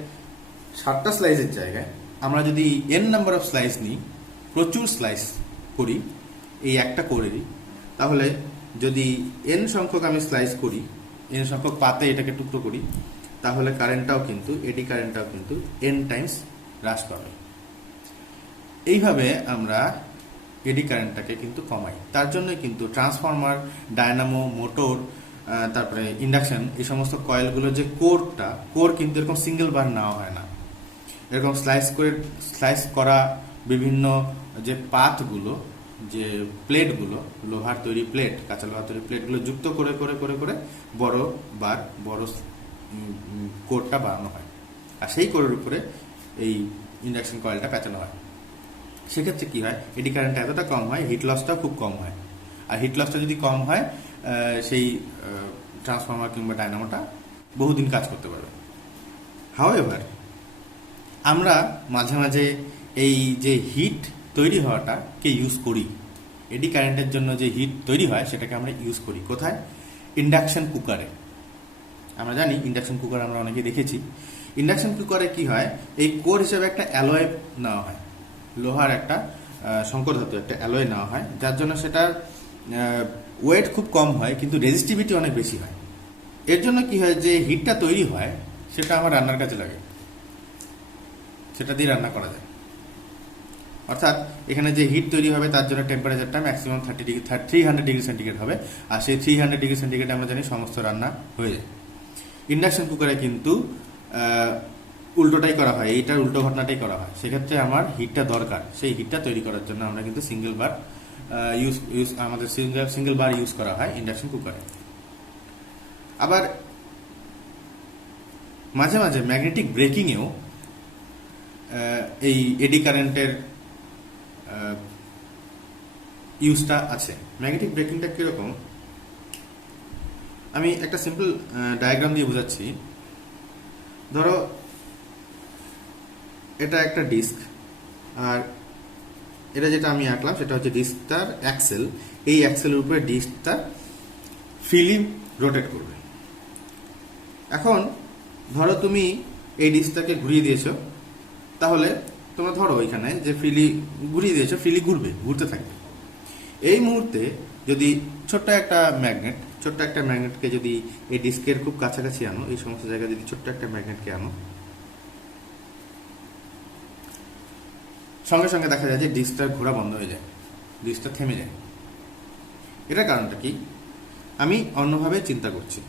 7টা স্লাইসের জায়গায় আমরা যদি n নাম্বার অফ স্লাইস নিই, প্রচুর স্লাইস করি, এই একটা করে দিই, তাহলে যদি n সংখ্যক আমি স্লাইস করি, n সংখ্যক পাতে এটাকে টুকরো করি, তাহলে কারেন্টটাও কিন্তু, এডি কারেন্টটাও কিন্তু n টাইমস হ্রাস পাবে। এইভাবে আমরা এডি কারেন্টটাকে কিন্তু কমাই। তার জন্য কিন্তু ট্রান্সফরমার, ডায়নামো, মোটর তারপরে ইন্ডাকশন, এই সমস্ত কয়েলগুলো যে কোর কিন্তু এরকম সিঙ্গেল বার নেওয়া হয় না, এরকম স্লাইস করা বিভিন্ন যে পাতগুলো, যে প্লেটগুলো, লোহার তৈরি প্লেট, কাঁচা লোহার তৈরি প্লেটগুলো যুক্ত করে করে করে করে বড় কোরটা বানানো হয়, আর সেই কোরের উপরে এই ইন্ডাকশন কয়েলটা পেঁচানো হয়। সেক্ষেত্রে কি হয়, এডি কারেন্ট এতটা কম হয়, হিট লসটাও খুব কম হয়। আর হিট লসটা যদি কম হয়, সেই ট্রান্সফর্মার কিংবা ডায়নামোটা বহুদিন কাজ করতে পারবে। হাউএভার, আমরা মাঝে মাঝে এই যে হিট তৈরি হওয়াটাকে ইউজ করি, এডি কারেন্টের জন্য যে হিট তৈরি হয় সেটাকে আমরা ইউজ করি কোথায়? ইন্ডাকশন কুকারে। আমরা জানি ইন্ডাকশন কুকার আমরা অনেকে দেখেছি। ইন্ডাকশন কুকারে কি হয়, এই কোর হিসেবে একটা অ্যালয় নেওয়া হয়, লোহার একটা সংকর ধাতু একটা অ্যালয় নেওয়া হয়, যার জন্য সেটার ওয়েট খুব কম হয় কিন্তু রেজিস্টিভিটি অনেক বেশি হয়। এর জন্য কি হয়, যে হিটটা তৈরি হয় সেটা আমার রান্নার কাজে লাগে, সেটা দিয়ে রান্না করা যায়। অর্থাৎ এখানে যে হিট তৈরি হবে তার জন্য টেম্পারেচারটা ম্যাক্সিমাম 300 ডিগ্রি সেন্টিগ্রেড হবে, আর সেই 300 ডিগ্রি সেন্টিগ্রেড আমরা জানি সমস্ত রান্না হয়ে যায়। ইন্ডাকশন কুকারে কিন্তু উল্টোটাই করা হয়, এইটার উল্টো ঘটনাটাই করা হয়। সেক্ষেত্রে আমার হিটটা দরকার, সেই হিটটা তৈরি করার জন্য আমরা কিন্তু সিঙ্গেল বার ইউজ করা হয় ইন্ডাকশন কুকারে। আবার মাঝে মাঝে ম্যাগনেটিক ব্রেকিংয়েও এই এডি কারেন্টের ইউজটা আছে। ম্যাগনেটিক ব্রেকিংটা কিরকম, আমি একটা সিম্পল ডায়াগ্রাম দিয়ে বোঝাচ্ছি। ধরো এটা একটা ডিস্ক, আর এটা যেটা আমি আঁকলাম সেটা হচ্ছে ডিস্কটার অ্যাক্সেল। এই অ্যাক্সেলের উপরে ডিস্কটা ফ্রিলি রোটেট করবে। এখন ধরো তুমি এই ডিস্কটাকে ঘুরিয়ে দিয়েছো, তাহলে তোমরা ধরো এখানে যে ফ্রিলি ঘুরিয়ে দিয়েছো, ফ্রিলি ঘুরতে থাকবে। এই মুহূর্তে যদি ছোট্ট একটা ম্যাগনেটকে যদি এই ডিস্কের খুব কাছাকাছি আনো, এই সমস্ত জায়গায় যদি ছোট্ট একটা ম্যাগনেটকে আনো, সঙ্গে সঙ্গে দেখা যায় যে ডিস্কটার ঘোরা বন্ধ হয়ে যায়, ডিস্কটা থেমে যায়। এটার কারণটা কি, আমি অন্যভাবে চিন্তা করছি।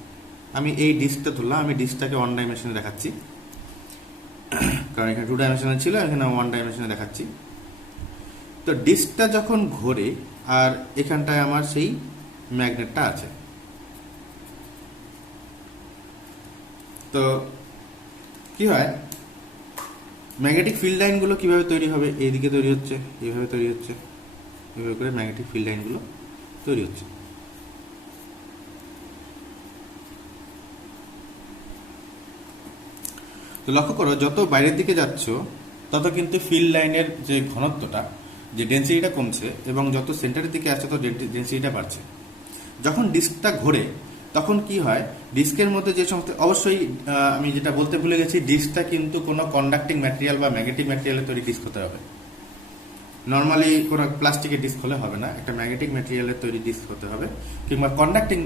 আমি এই ডিস্কটা ধরলাম, আমি ডিস্কটাকে 1 ডাইমেনশনে দেখাচ্ছি, কারণ এখানে 2 ডাইমেনশনে ছিল, এখানে 1 ডাইমেনশনে দেখাচ্ছি। তো ডিস্কটা যখন ঘোরে আর এখানটায় আমার সেই ম্যাগনেটটা আছে, তো কি হয়, ম্যাগনেটিক ফিল্ড লাইনগুলো কিভাবে তৈরি হবে, এইদিকে তৈরি হচ্ছে, এইভাবে তৈরি হচ্ছে, এইভাবে করে ম্যাগনেটিক ফিল্ড লাইনগুলো তৈরি হচ্ছে। তো লক্ষ্য করো, যত বাইরের দিকে যাচ্ছ তত কিন্তু ফিল্ড লাইনের যে ঘনত্বটা, যে ডেন্সিটিটা কমছে, এবং যত সেন্টারের দিকে আসছে তত ডেন্সিটিটা বাড়ছে। যখন ডিস্কটা ঘোরে তখন কি হয়, ডিস্কের মধ্যে যে সমস্ত, অবশ্যই আমি যেটা বলতে ভুলে গেছি, ডিস্কটা কিন্তু কোনো কন্ডাক্টিং ম্যাটেরিয়াল বা ম্যাগনেটিক ম্যাটেরিয়ালের তৈরি ডিস্ক হতে হবে। নর্মালি কোনো প্লাস্টিকের ডিস্ক হলে হবে না, একটা ম্যাগনেটিক ম্যাটেরিয়ালের তৈরি ডিস্ক হতে হবে, কিংবা কন্ডাক্টিং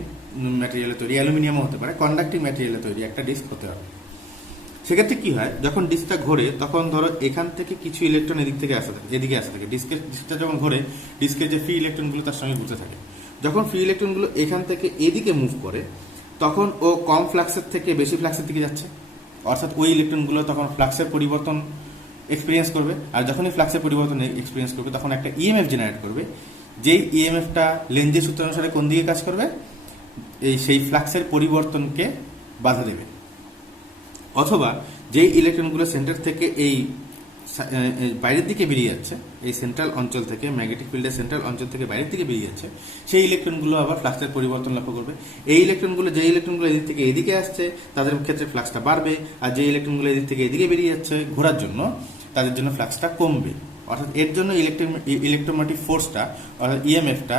ম্যাটেরিয়ালের তৈরি, অ্যালুমিনিয়ামও হতে পারে, কন্ডাক্টিং ম্যাটেরিয়ালের তৈরি একটা ডিস্ক হতে হবে। সেক্ষেত্রে কি হয়, যখন ডিস্কটা ঘোরে তখন ধরো এখান থেকে কিছু ইলেকট্রন এদিকে আসতে থাকে, ডিস্কটা যখন ঘোরে ডিস্কের যে ফ্রি ইলেকট্রনগুলো তার সঙ্গে ঘুরতে থাকে। যখন ফ্রি ইলেকট্রনগুলো এখান থেকে এদিকে মুভ করে তখন ও কম ফ্লাক্সের থেকে বেশি ফ্লাক্সের দিকে যাচ্ছে, অর্থাৎ ওই ইলেকট্রনগুলো তখন ফ্লাক্সের পরিবর্তন এক্সপিরিয়েন্স করবে, আর যখনই ফ্লাক্সের পরিবর্তন এক্সপিরিয়েন্স করবে তখন একটা ইএমএফ জেনারেট করবে, যেই ইএমএফটা লেনজের সূত্র অনুসারে কোন দিকে কাজ করবে, সেই ফ্লাক্সের পরিবর্তনকে বাধা দেবে। অথবা যেই ইলেকট্রনগুলো সেন্টার থেকে এই বাইরের দিকে বেরিয়ে যাচ্ছে, এই সেন্ট্রাল অঞ্চল থেকে, ম্যাগনেটিক ফিল্ডের সেন্ট্রাল অঞ্চল থেকে বাইরের দিকে বেরিয়ে যাচ্ছে, সেই ইলেকট্রনগুলো আবার ফ্লাক্সের পরিবর্তন লক্ষ্য করবে। যে ইলেকট্রনগুলো এদিক থেকে এদিকে আসছে তাদের ক্ষেত্রে ফ্লাক্সটা বাড়বে, আর যে ইলেকট্রনগুলো এদিক থেকে এদিকে বেরিয়ে যাচ্ছে ঘোরার জন্য, তাদের জন্য ফ্লাক্সটা কমবে। অর্থাৎ এর জন্য ইলেকট্রোম্যাগনেটিক ফোর্সটা, অর্থাৎ ইএমএফটা,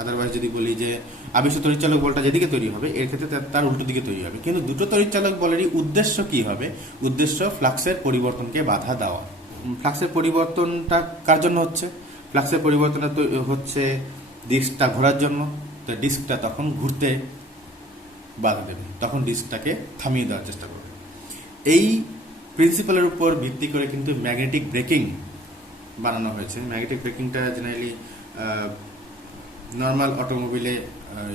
আদারওয়াইজ যদি বলি যে আবেশীয় তড়িৎচালক বলটা যেদিকে তৈরি হবে, এর ক্ষেত্রে তার উল্টো দিকে তৈরি হবে। কিন্তু দুটো তড়িৎচালক বলেরই উদ্দেশ্য কি হবে, উদ্দেশ্য ফ্লাক্সের পরিবর্তনকে বাধা দেওয়া। ফ্লাক্সের পরিবর্তনটা কার জন্য হচ্ছে, ফ্লাক্সের পরিবর্তনটা হচ্ছে ডিস্কটা ঘোরার জন্য। তো ডিস্কটা তখন ঘুরতে বাধা দেবে, তখন ডিস্কটাকে থামিয়ে দেওয়ার চেষ্টা করবে। এই প্রিন্সিপালের উপর ভিত্তি করে কিন্তু ম্যাগনেটিক ব্রেকিং বানানো হয়েছে। ম্যাগনেটিক ব্রেকিংটা জেনারেলি নর্মাল অটোমোবিলে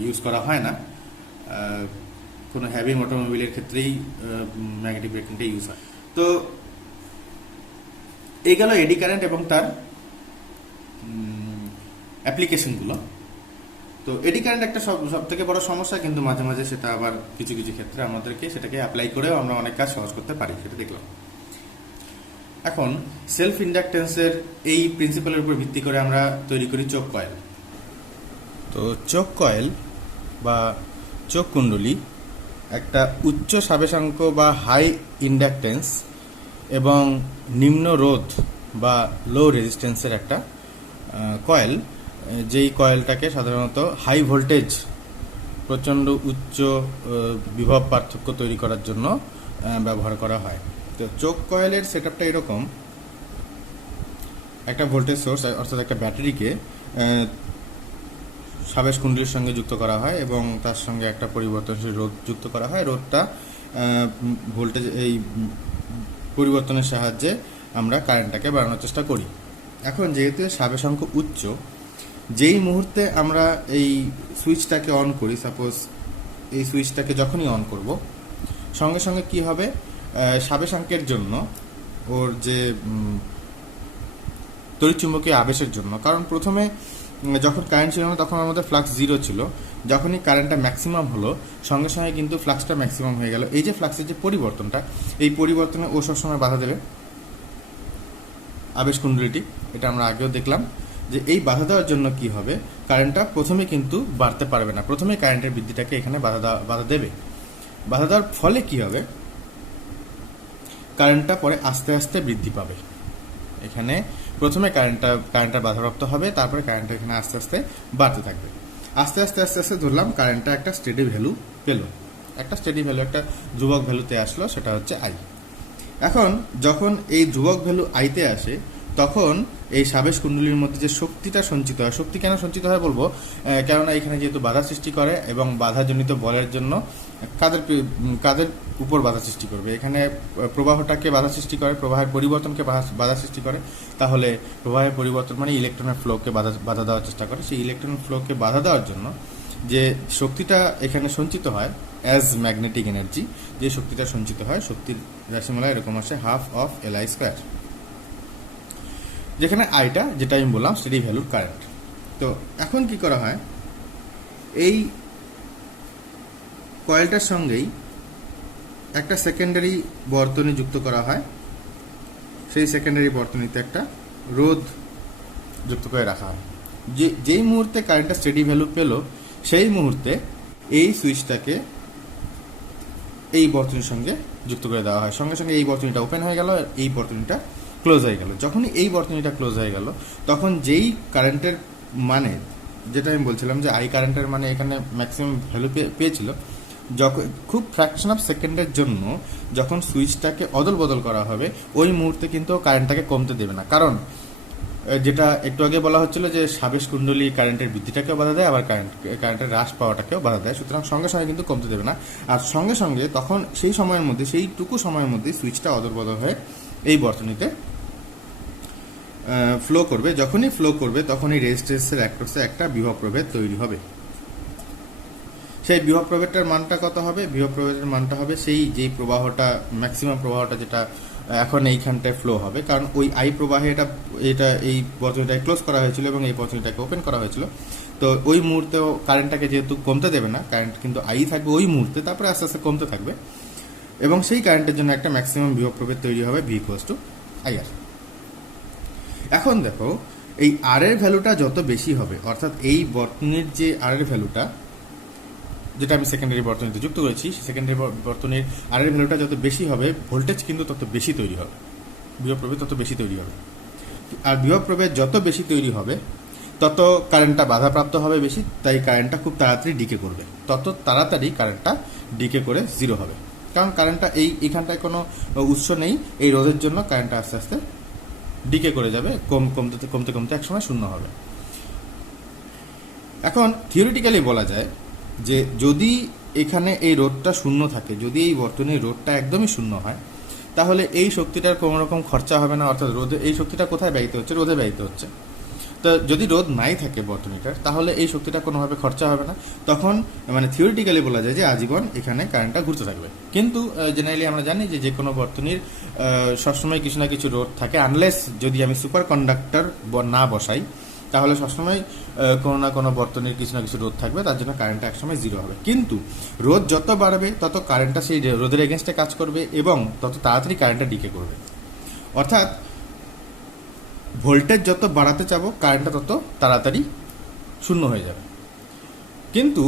ইউজ করা হয় না, কোনো হ্যাভি অটোমোবিলের ক্ষেত্রেই ম্যাগনেটিক ব্রেকিংটা ইউজ হয়। তো এই গেল এডি কারেন্ট এবং তার অ্যাপ্লিকেশনগুলো। তো এডি কারেন্ট একটা সব থেকে বড় সমস্যা, কিন্তু মাঝে মাঝে সেটা আবার কিছু কিছু ক্ষেত্রে আমাদেরকে সেটাকে অ্যাপ্লাই করেও আমরা অনেক কাজ সহজ করতে পারি, সেটা দেখলাম। এখন সেলফ ইন্ডাকটেন্সের এই প্রিন্সিপালের উপর ভিত্তি করে আমরা তৈরি করি চোক কয়েল। তো চোক কয়েল বা চোক কুণ্ডলী একটা উচ্চ সাবেশাঙ্ক বা হাই ইন্ডাকটেন্স এবং নিম্ন রোধ বা লো রেজিস্ট্যান্সের একটা কয়েল, যেই কয়েলটাকে সাধারণত হাই ভোল্টেজ প্রচণ্ড উচ্চ বিভব পার্থক্য তৈরি করার জন্য ব্যবহার করা হয়। তো চোক কয়েলের সেটআপটা এরকম: একটা ভোল্টেজ সোর্স অর্থাৎ একটা ব্যাটারিকে সাবেশ কুণ্ডলীর সঙ্গে যুক্ত করা হয় এবং তার সঙ্গে একটা পরিবর্তনশীল রোধ যুক্ত করা হয়। রোধটা ভোল্টেজ এই পরিবর্তনের সাহায্যে আমরা কারেন্টটাকে বাড়ানোর চেষ্টা করি। এখন যেহেতু সাবেশাঙ্ক উচ্চ, যেই মুহূর্তে আমরা এই সুইচটাকে অন করি, সাপোজ এই সুইচটাকে যখনই অন করব, সঙ্গে সঙ্গে কি হবে, সাবেশাঙ্কের জন্য ওর যে তড়িৎচুম্বকীয় আবেশের জন্য, কারণ প্রথমে যখন কারেন্ট ছিল না তখন আমাদের ফ্লাক্স 0 ছিল, যখনই কারেন্টটা ম্যাক্সিমাম হলো সঙ্গে সঙ্গে কিন্তু ফ্লাক্সটা ম্যাক্সিমাম হয়ে গেল। এই যে ফ্লাক্সের যে পরিবর্তনটা, এই পরিবর্তনে ও সবসময় বাধা দেবে, আবেশ কুণ্ডলীটি। এটা আমরা আগেও দেখলাম যে এই বাধা দেওয়ার জন্য কি হবে, কারেন্টটা প্রথমে কিন্তু বাড়তে পারবে না, প্রথমে কারেন্টের বৃদ্ধিটাকে এখানে বাধা দেবে। বাধা দেওয়ার ফলে কি হবে, কারেন্টটা পরে আস্তে আস্তে বৃদ্ধি পাবে। এখানে প্রথমে কারেন্টটা বাধাপ্রাপ্ত হবে, তারপরে কারেন্টটা এখানে আস্তে আস্তে বাড়তে থাকবে। আস্তে আস্তে আস্তে আস্তে ধরলাম কারেন্টটা একটা স্টেডি ভ্যালু পেল, একটা স্টেডি ভ্যালু, একটা ধ্রুবক ভ্যালুতে আসলো, সেটা হচ্ছে আই। এখন যখন এই ধ্রুবক ভ্যালু আইতে আসে, তখন এই সাবেশ কুণ্ডলীর মধ্যে যে শক্তিটা সঞ্চিত হয়, শক্তি কেন সঞ্চিত হয় বলবো, কেননা এখানে যেহেতু বাধা সৃষ্টি করে এবং বাধাজনিত বলের জন্য কাদের উপর বাধা সৃষ্টি করবে, এখানে প্রবাহটাকে বাধা সৃষ্টি করে, প্রবাহের পরিবর্তনকে বাধা সৃষ্টি করে। তাহলে প্রবাহের পরিবর্তন মানে ইলেকট্রনের ফ্লোকে বাধা দেওয়ার চেষ্টা করে। সেই ইলেকট্রন ফ্লোকে বাধা দেওয়ার জন্য যে শক্তিটা এখানে সঞ্চিত হয় অ্যাজ ম্যাগনেটিক এনার্জি, যে শক্তিটা সঞ্চিত হয়, শক্তির রাশিমালা এরকম আসে ½LI², যেখানে আইটা, যেটা আমি বললাম, স্টেডি ভ্যালুর কারেন্ট। তো এখন কি করা হয়, এই কয়েলটার সঙ্গেই একটা সেকেন্ডারি বর্তনী যুক্ত করা হয়। সেই সেকেন্ডারি বর্তনীতে একটা রোধ যুক্ত করে রাখা হয়। যেই মুহূর্তে কারেন্টটা স্টেডি ভ্যালু পেল, সেই মুহূর্তে এই সুইচটাকে এই বর্তনীর সঙ্গে যুক্ত করে দেওয়া হয়। সঙ্গে সঙ্গে এই বর্তনীটা ওপেন হয়ে গেল, এই বর্তনীটা ক্লোজ হয়ে গেল। যখনই এই বর্তনীটা ক্লোজ হয়ে গেল, তখন যেই কারেন্টের মানে, যেটা আমি বলছিলাম যে আই কারেন্টের মানে এখানে ম্যাক্সিমাম ভ্যালু পেয়েছিল, যখন খুব ফ্র্যাকশন অফ সেকেন্ডের জন্য যখন সুইচটাকে অদল বদল করা হবে, ওই মুহূর্তে কিন্তু কারেন্টটাকে কমতে দেবে না। কারণ যেটা একটু আগে বলা হচ্ছিল যে সাবেশ কুণ্ডলী কারেন্টের বৃদ্ধিটাকেও বাধা দেয়, আবার কারেন্টের হ্রাস পাওয়াটাকেও বাধা দেয়। সুতরাং সঙ্গে সঙ্গে কিন্তু কমতে দেবে না। আর সঙ্গে সঙ্গে তখন সেই সময়ের মধ্যে, সেইটুকু সময়ের মধ্যে সুইচটা অদল বদল হয়ে এই বর্তনীতে ফ্লো করবে। যখনই ফ্লো করবে তখনই রেজিস্ট্যান্সের অ্যাক্রসে একটা বিভব প্রভেদ তৈরি হবে। সেই বিভব প্রভেদটার মানটা কত হবে? বিভব প্রভেদের মানটা হবে সেই যেই প্রবাহটা, ম্যাক্সিমাম প্রবাহটা যেটা এখন এইখানটায় ফ্লো হবে, কারণ ওই আই প্রবাহে এটা এই বর্তনীটাকে ক্লোজ করা হয়েছিল এবং এই বর্তনীটাকে ওপেন করা হয়েছিল। তো ওই মুহূর্তেও কারেন্টটাকে যেহেতু কমতে দেবে না, কারেন্ট কিন্তু আই থাকবে ওই মুহূর্তে, তারপরে আস্তে আস্তে কমতে থাকবে এবং সেই কারেন্টের জন্য একটা ম্যাক্সিমাম বিভব প্রভেদ তৈরি হবে V=IR। এখন দেখো, এই আর এর ভ্যালুটা যত বেশি হবে, অর্থাৎ এই বর্তনীর যে আর এর ভ্যালুটা, যেটা আমি সেকেন্ডারি বর্তনীতে যুক্ত করেছি, সেকেন্ডারি বর্তনীর আর এর ভ্যালুটা যত বেশি হবে, ভোল্টেজ কিন্তু তত বেশি তৈরি হবে, বিভব প্রভেদ তত বেশি তৈরি হবে। আর বিভব প্রভেদ যত বেশি তৈরি হবে, তত কারেন্টটা বাধাপ্রাপ্ত হবে বেশি, তাই কারেন্টটা খুব তাড়াতাড়ি ডিকে করবে, তত তাড়াতাড়ি কারেন্টটা ডিকে করে 0 হবে। কারণ কারেন্টটা এইখানটায় কোনো উৎস নেই, এই রোধের জন্য কারেন্টটা আস্তে আস্তে ডিকে করে যাবে, কমতে কমতে একসময় 0 হবে। এখন থিওরিটিক্যালি বলা যায় যে যদি এখানে এই রোধটা 0 থাকে, যদি এই বর্তনীর রোধটা একদমই 0 হয়, তাহলে এই শক্তিটার কোনো রকম খরচা হবে না। অর্থাৎ এই শক্তিটা কোথায় ব্যয়িত হচ্ছে? রোধে ব্যয়িত হচ্ছে। তো যদি রোধ নাই থাকে বর্তনীটার, তাহলে এই শক্তিটা কোনোভাবে খরচা হবে না, তখন মানে থিওরিটিক্যালি বলা যায় যে আজীবন এখানে কারেন্টটা ঘুরতে থাকবে। কিন্তু জেনারেলি আমরা জানি যে যে কোনো বর্তনীর সবসময় কিছু না কিছু রোধ থাকে, আনলেস যদি আমি সুপার কন্ডাক্টর না বসাই, তাহলে সবসময় কোনো না কোনো বর্তনীর কিছু না কিছু রোধ থাকবে, তার জন্য কারেন্টটা একসময় জিরো হবে। কিন্তু রোধ যত বাড়বে তত কারেন্টটা সেই রোধের এগেনস্টে কাজ করবে এবং তত তাড়াতাড়ি কারেন্টটা ডিকে করবে। অর্থাৎ ভোল্টেজ যত বাড়াতে চাবো কারেন্টটা তত তাড়াতাড়ি শূন্য হয়ে যাবে। কিন্তু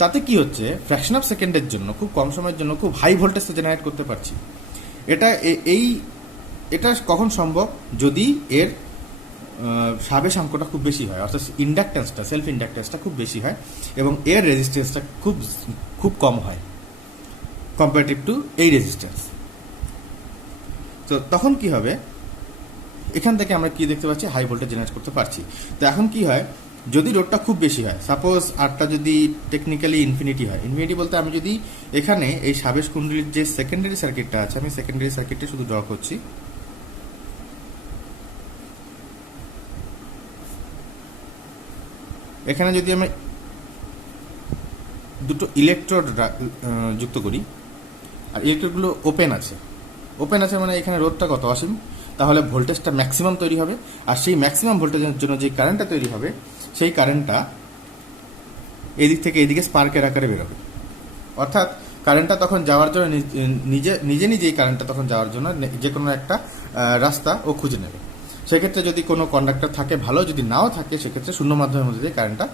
তাতে কি হচ্ছে, ফ্র্যাকশন অফ সেকেন্ডের জন্য, খুব কম সময়ের জন্য খুব হাই ভোল্টেজটা জেনারেট করতে পারছি। এটা কখন সম্ভব, যদি এর সাবেশাঙ্কটা খুব বেশি হয়, অর্থাৎ ইন্ডাকটেন্সটা, সেলফ ইন্ডাকটেন্সটা খুব বেশি হয় এবং এর রেজিস্ট্যান্সটা খুব কম হয় কম্পারেটিভ টু এই রেজিস্ট্যান্স। তো তখন কি হবে, এখান থেকে আমরা কি দেখতে পাচ্ছি, হাই ভোল্টেজ জেনারেট করতে পারছি। তো এখন কি হয়, যদি রোডটা খুব বেশি হয়, সাপোজ আরটা যদি টেকনিক্যালি ইনফিনিটি হয়, ইনফিনিটি বলতে আমি যদি এখানে এই সাবেশ কুণ্ডলীর যে সেকেন্ডারি সার্কিটটা আছে, আমি সেকেন্ডারি সার্কিটটা শুধু ড্র করছি। এখানে যদি আমি দুটো ইলেকট্রোড যুক্ত করি, আর ইলেকট্রোডগুলো ওপেন আছে মানে এখানে রোধটা কত, অসীম, তাহলে ভোল্টেজটা ম্যাক্সিমাম তৈরি হবে। আর সেই ম্যাক্সিমাম ভোল্টেজের জন্য যে কারেন্টটা তৈরি হবে, সেই কারেন্টটা এই দিক থেকে এইদিকে স্পার্কের আকারে বেরোবে। অর্থাৎ কারেন্টটা তখন যাওয়ার জন্য নিজেই কারেন্টটা তখন যাওয়ার জন্য যে কোনো একটা রাস্তা ও খুঁজে নেবে। সেক্ষেত্রে যদি কোনো কন্ডাক্টর থাকে ভালো, যদি নাও থাকে সেক্ষেত্রে শূন্য মাধ্যমের মধ্যে দিয়ে কারেন্টটা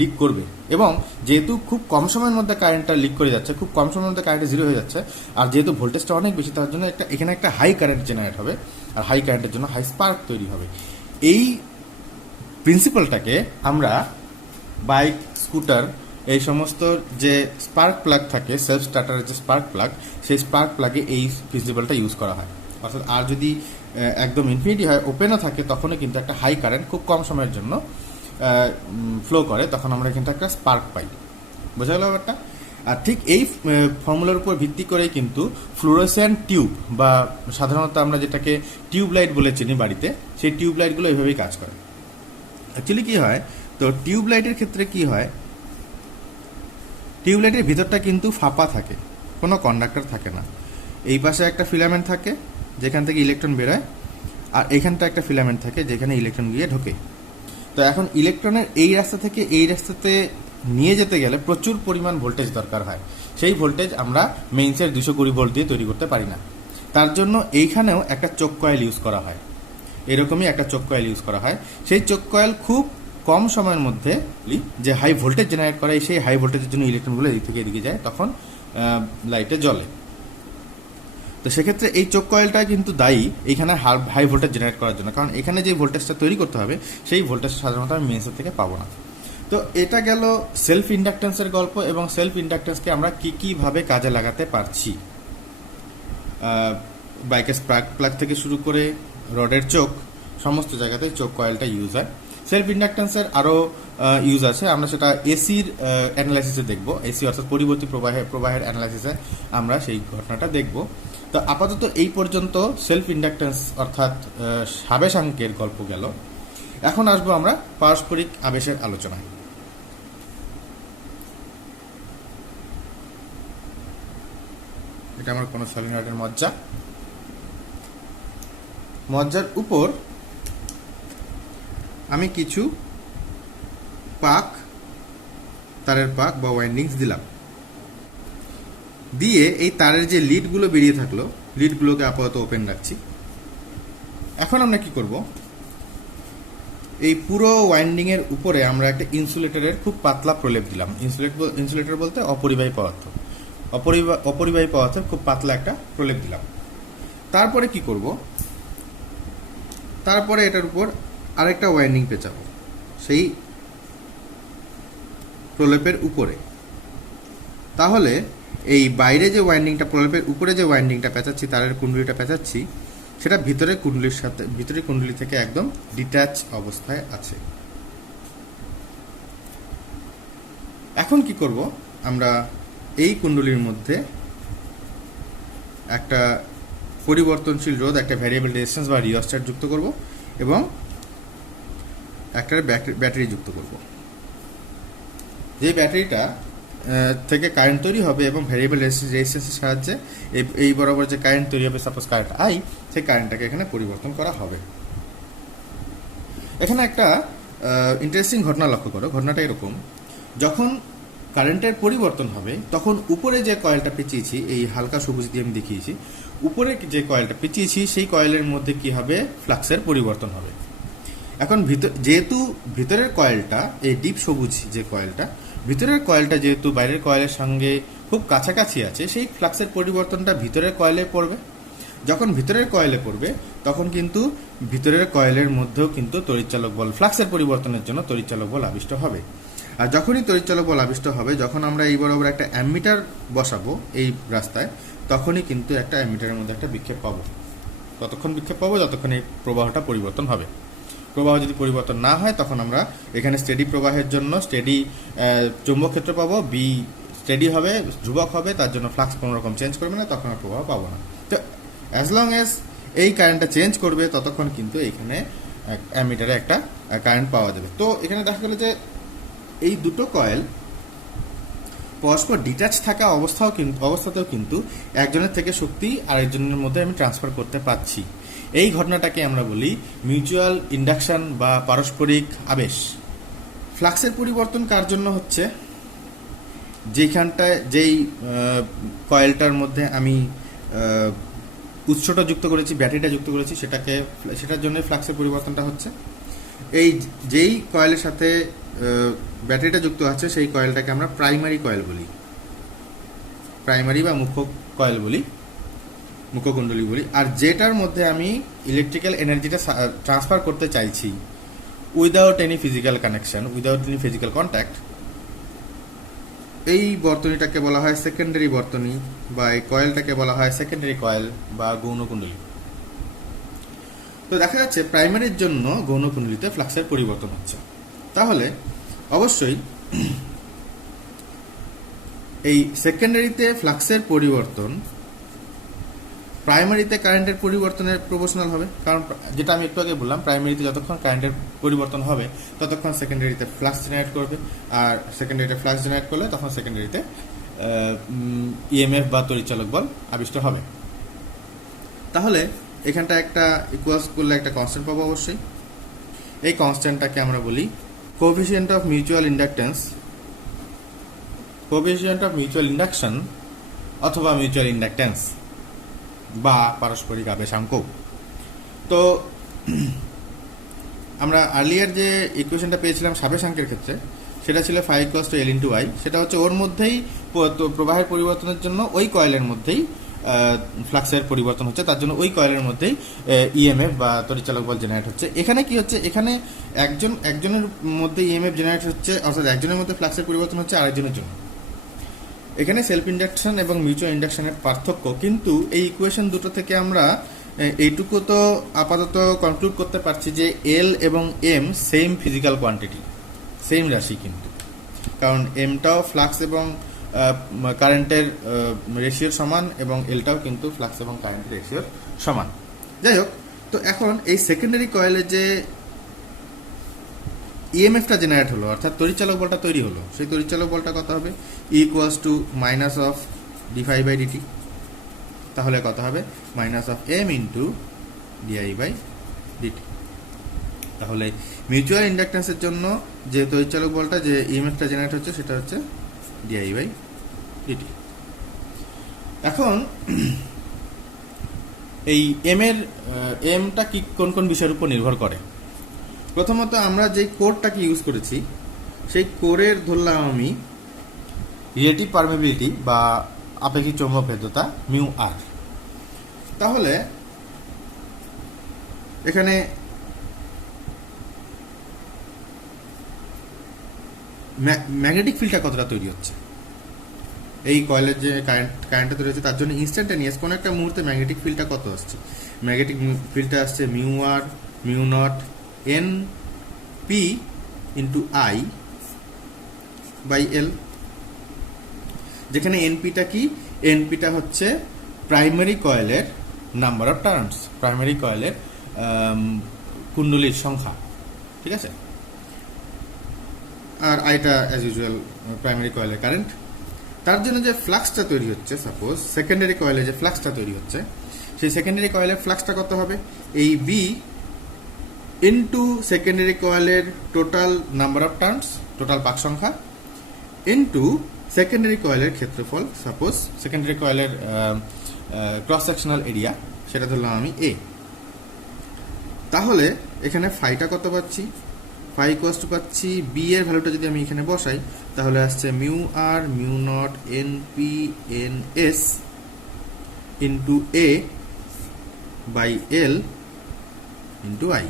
লিক করবে। এবং যেহেতু খুব কম সময়ের মধ্যে কারেন্টটা লিক করে যাচ্ছে, খুব কম সময়ের মধ্যে কারেন্টটা জিরো হয়ে যাচ্ছে, আর যেহেতু ভোল্টেজটা অনেক বেশি, তার জন্য এখানে একটা হাই কারেন্ট জেনারেট হবে, আর হাই কারেন্টের জন্য হাই স্পার্ক তৈরি হবে। এই প্রিন্সিপালটাকে আমরা বাইক, স্কুটার, এই সমস্ত যে স্পার্ক প্লাগ থাকে, সেলফ স্টার্টারের যে স্পার্ক প্লাগ, সেই স্পার্ক প্লাগে এই প্রিন্সিপালটা ইউজ করা হয়। অর্থাৎ আর যদি একদম ইনফিনিটি হয়, ওপেনও থাকে, তখনও কিন্তু একটা হাই কারেন্ট খুব কম সময়ের জন্য ফ্লো করে, তখন আমরা কিন্তু একটা স্পার্ক পাই। বোঝা গেল ব্যাপারটা? আর ঠিক এই ফর্মুলার উপর ভিত্তি করেই কিন্তু ফ্লুরোসেন্ট টিউব, বা সাধারণত আমরা যেটাকে টিউব লাইট বলে চিনি বাড়িতে, সেই টিউব লাইটগুলো এইভাবেই কাজ করে। অ্যাকচুয়ালি কি হয়, তো টিউব লাইটের ক্ষেত্রে কি হয়, টিউব লাইটের ভিতরটা কিন্তু ফাঁপা থাকে, কোনো কন্ডাক্টর থাকে না। এই পাশে একটা ফিলামেন্ট থাকে যেখান থেকে ইলেকট্রন বেরোয়, আর এইখানটা একটা ফিলামেন্ট থাকে যেখানে ইলেকট্রন গিয়ে ঢোকে। তো এখন ইলেকট্রনের এই রাস্তা থেকে এই রাস্তাতে নিয়ে যেতে গেলে প্রচুর পরিমাণ ভোল্টেজ দরকার হয়। সেই ভোল্টেজ আমরা মেইনসের 220 ভোল্ট দিয়ে তৈরি করতে পারি না। তার জন্য এইখানেও একটা চোক কয়েল ইউজ করা হয়, এরকমই একটা চোক কয়েল ইউজ করা হয়। সেই চোক কয়েল খুব কম সময়ের মধ্যে যে হাই ভোল্টেজ জেনারেট করে, সেই হাই ভোল্টেজের জন্য ইলেকট্রনগুলো এদিক থেকে এদিকে যায়, তখন লাইটে জ্বলে। তো সেক্ষেত্রে এই চোক কয়েলটা কিন্তু দায়ী এইখানে হাই ভোল্টেজ জেনারেট করার জন্য, কারণ এখানে যে ভোল্টেজটা তৈরি করতে হবে সেই ভোল্টেজ সাধারণত আমি মেইনসের থেকে পাবো না। তো এটা গেল সেলফ ইন্ডাকটেন্সের গল্প, এবং সেলফ ইন্ডাকটেন্সকে আমরা কীভাবে কাজে লাগাতে পারছি। বাইকের স্পার্ক প্লাগ থেকে শুরু করে রডের চোখ, সমস্ত জায়গাতেই চোক কয়েলটা ইউজ হয়। সেলফ ইন্ডাকটেন্সের আরও ইউজ আছে, আমরা সেটা এসির অ্যানালাইসিসে দেখব। এসি অর্থাৎ পরিবর্তী প্রবাহের অ্যানালাইসিসে আমরা সেই ঘটনাটা দেখব। তো আপাতত এই পর্যন্ত সেলফ ইন্ডাকটেন্স অর্থাৎ সাবেশাঙ্কের গল্প গেল। এখন আসবো আমরা পারস্পরিক আবেশের আলোচনায়। এটা আমার কোনো সলিনয়েডের মজ্জার উপর আমি কিছু তারের পাক বা ওয়াইন্ডিংস দিলাম, দিয়ে এই তারের যে লিডগুলো বেরিয়ে থাকলো, লিডগুলোকে আপাতত ওপেন রাখছি। এখন আমরা কি করব, এই পুরো ওয়াইন্ডিংয়ের উপরে আমরা একটা ইনসুলেটরের খুব পাতলা প্রলেপ দিলাম। ইনসুলেটর বলতে অপরিবাহী পদার্থ, অপরিবাহী পদার্থের খুব পাতলা একটা প্রলেপ দিলাম। তারপরে কি করব, তারপরে এটার উপর আরেকটা ওয়াইন্ডিং পেঁচাবো সেই প্রলেপের উপরে। তাহলে এই বাইরে যে ওয়াইন্ডিংটা, প্রলেপের উপরে যে ওয়াইন্ডিংটা পেঁচাচ্ছি, তারের কুণ্ডলীটা পেঁচাচ্ছি, সেটা ভিতরের কুণ্ডলী থেকে একদম ডিট্যাচ অবস্থায় আছে। এখন কি করব, আমরা এই কুণ্ডলীর মধ্যে একটা পরিবর্তনশীল রোধ, একটা ভ্যারিয়েবল রেজিস্ট্যান্স বা রিওস্ট্যাট যুক্ত করব, এবং একটা ব্যাটারি যুক্ত করব। যে ব্যাটারিটা থেকে কারেন্ট তৈরি হবে এবং ভ্যারিয়েবল রেজিস্ট্যান্সের সাহায্যে এই বরাবর যে কারেন্ট তৈরি হবে, সাপোজ কারেন্ট আই, সেই কারেন্টটাকে এখানে পরিবর্তন করা হবে। এখানে একটা ইন্টারেস্টিং ঘটনা লক্ষ্য করো। ঘটনাটা এরকম, যখন কারেন্টের পরিবর্তন হবে তখন উপরে যে কয়েলটা পেঁচিয়েছি, এই হালকা সবুজ দিয়ে আমি দেখিয়েছি, উপরে যে কয়েলটা পেঁচিয়েছি সেই কয়েলের মধ্যে কি হবে, ফ্লাক্সের পরিবর্তন হবে। এখন যেহেতু ভিতরের কয়েলটা, এই ডিপ সবুজ যে কয়েলটা, ভিতরের কয়েলটা যেহেতু বাইরের কয়েলের সঙ্গে খুব কাছাকাছি আছে, সেই ফ্লাক্সের পরিবর্তনটা ভিতরের কয়েলে পড়বে। যখন ভিতরের কয়েলে পড়বে তখন কিন্তু ভিতরের কয়েলের মধ্যেও কিন্তু তড়িৎচালক বল, ফ্লাক্সের পরিবর্তনের জন্য তড়িৎচালক বল আবিষ্ট হবে। আর যখনই তড়িৎচালক বল আবিষ্ট হবে, যখন আমরা এই বরাবর একটা অ্যামিটার বসাবো এই রাস্তায়, তখনই কিন্তু একটা অ্যামিটারের মধ্যে একটা বিক্ষেপ পাবো। ততক্ষণ বিক্ষেপ পাবো যতক্ষণ এই প্রবাহটা পরিবর্তন হবে। প্রবাহ যদি পরিবর্তন না হয় তখন আমরা এখানে স্টেডি প্রবাহের জন্য স্টেডি চৌম্বক ক্ষেত্র পাবো, বি স্টেডি হবে, ধ্রুবক হবে, তার জন্য ফ্লাক্স কোনো রকম চেঞ্জ করবে না, তখন আর প্রবাহ পাবো না। তো অ্যাজ লং অ্যাজ এই কারেন্টটা চেঞ্জ করবে ততক্ষণ কিন্তু এখানে অ্যামিটারে একটা কারেন্ট পাওয়া যাবে। তো এখানে দেখা গেল যে এই দুটো কয়েল পরস্পর ডিটাচ থাকা অবস্থাতেও কিন্তু একজনের থেকে শক্তি আরেকজনের মধ্যে আমি ট্রান্সফার করতে পারছি। এই ঘটনাটাকে আমরা বলি মিউচুয়াল ইন্ডাকশন বা পারস্পরিক আবেশ। ফ্লাক্সের পরিবর্তন কার জন্য হচ্ছে, যেখানটায় যেই কয়েলটার মধ্যে আমি উৎসটা যুক্ত করেছি, ব্যাটারিটা যুক্ত করেছি, সেটার জন্য ফ্লাক্সের পরিবর্তনটা হচ্ছে। এই যেই কয়েলের সাথে ব্যাটারিটা যুক্ত আছে সেই কয়েলটাকে আমরা প্রাইমারি কয়েল বলি, প্রাইমারি বা মুখ্য কয়েল বলি, মুখ্য কুণ্ডলী বলি। আর যেটার মধ্যে আমি ইলেকট্রিক্যাল এনার্জিটা ট্রান্সফার করতে চাইছি without any physical connection, without any physical contact, এই বর্তনীটাকে বলা হয় সেকেন্ডারি বর্তনী, বা এই কয়েলটাকে বলা হয় সেকেন্ডারি কয়েল বা গৌণ কুণ্ডলী। তো দেখা যাচ্ছে প্রাইমারির জন্য গৌণ কুণ্ডলীতে ফ্লাক্সের পরিবর্তন হচ্ছে। তাহলে অবশ্যই এই সেকেন্ডারিতে ফ্লাক্সের পরিবর্তন প্রাইমারিতে কারেন্টের পরিবর্তনের প্রপোর্শনাল হবে। কারণ যেটা আমি একটু আগে বললাম, প্রাইমারিতে যতক্ষণ কারেন্টের পরিবর্তন হবে ততক্ষণ সেকেন্ডারিতে ফ্লাক্স জেনারেট করবে, আর সেকেন্ডারিতে ফ্লাক্স জেনারেট করলে তখন সেকেন্ডারিতে ইএমএফ বা তড়িৎচালক বল আবিষ্ট হবে। তাহলে এখানটা একটা ইকুয়ালস করলে একটা কনস্ট্যান্ট পাবো অবশ্যই। এই কনস্ট্যান্টটাকে আমরা বলি coefficient of mutual inductance, coefficient of mutual induction অথবা মিউচুয়াল ইন্ডাকটেন্স বা পারস্পরিক আবেশাঙ্ক। তো আমরা আর্লিয়ার যে ইকুয়েশনটা পেয়েছিলাম সাবেশাঙ্কের ক্ষেত্রে, সেটা ছিল φ = L × I। সেটা হচ্ছে ওর মধ্যেই প্রবাহের পরিবর্তনের জন্য ওই কয়েলের মধ্যেই ফ্লাক্সের পরিবর্তন হচ্ছে, তার জন্য ওই কয়েলের মধ্যেই ইএমএফ বা তড়িৎচালক বল জেনারেট হচ্ছে। এখানে কি হচ্ছে, এখানে একজনের মধ্যে ইএমএফ জেনারেট হচ্ছে, অর্থাৎ একজনের মধ্যে ফ্লাক্সের পরিবর্তন হচ্ছে আরেকজনের জন্য। এখানে সেলফ ইন্ডাকশন এবং মিউচুয়াল ইন্ডাকশনের পার্থক্য, কিন্তু এই ইকুয়েশন দুটো থেকে আমরা এইটুকু তো আপাতত কনক্লুড করতে পারছি যে এল এবং M same physical quantity, same রাশি কিন্তু, কারণ এমটাও ফ্লাক্স এবং কারেন্টের রেশিওর সমান এবং এলটাও কিন্তু ফ্লাক্স এবং কারেন্টের রেশিওর সমান। যাই হোক, তো এখন এই সেকেন্ডারি কয়েলে যে ইএমএফটা জেনারেট হলো, অর্থাৎ তড়িৎচালক বলটা তৈরি হলো, সেই তড়িৎচালক বলটা কত হবে, E = -dφ/dt। তাহলে কত হবে, -m × di/dt। তাহলে মিউচুয়াল ইন্ডাকটেন্সের জন্য যে তড়িৎচালক বলটা, যে ইএমএফটা জেনারেট হচ্ছে, সেটা হচ্ছে di/dt। এখন এই এমটা কি কোন কোন বিষয়ের উপর নির্ভর করে। প্রথমত আমরা যে কোরটাকে ইউজ করেছি সেই কোরের ধরলাম আমি রিলেটিভ পারমেবিলিটি বা আপেক্ষিক চৌম্বক ভেদ্যতা μr। তাহলে এখানে ম্যাগনেটিক ফিল্ডটা কতটা তৈরি হচ্ছে, এই কয়েলের যে কারেন্টটা তৈরি হচ্ছে তার জন্য ইনস্ট্যান্টানিয়াস কোনো একটা মুহূর্তে ম্যাগনেটিক ফিল্ডটা কত আসছে, ম্যাগনেটিক ফিল্ডটা আসছে μr μ0 np × I/L, যেখানে npটা কি, npটা হচ্ছে প্রাইমারি কয়েলের নাম্বার অফ টার্নস, প্রাইমারি কয়েলের কুণ্ডলীর সংখ্যা, ঠিক আছে। আর আইটা অ্যাজ ইউজুয়াল প্রাইমারি কয়েলের কারেন্ট। তার জন্য যে ফ্লাক্সটা তৈরি হচ্ছে, সাপোজ সেকেন্ডারি কয়েলে যে ফ্লাক্সটা তৈরি হচ্ছে, সেই সেকেন্ডারি কয়েলের ফ্লাক্সটা কত হবে, এই বি ইন্টু সেকেন্ডারি কয়েলের total number of turns, total পাক সংখ্যা, ইন্টু সেকেন্ডারি কয়েলের ক্ষেত্রফল, সাপোজ সেকেন্ডারি কয়েলের ক্রস সেকশনাল এরিয়া, সেটা ধরলাম আমি এ। তাহলে এখানে ফাইটা কত পাচ্ছি, ফাই ইকুয়ালস টু পাচ্ছি বি এর ভ্যালুটা যদি আমি এখানে বসাই, তাহলে আসছে mu R mu naught N P N S into A by L into I.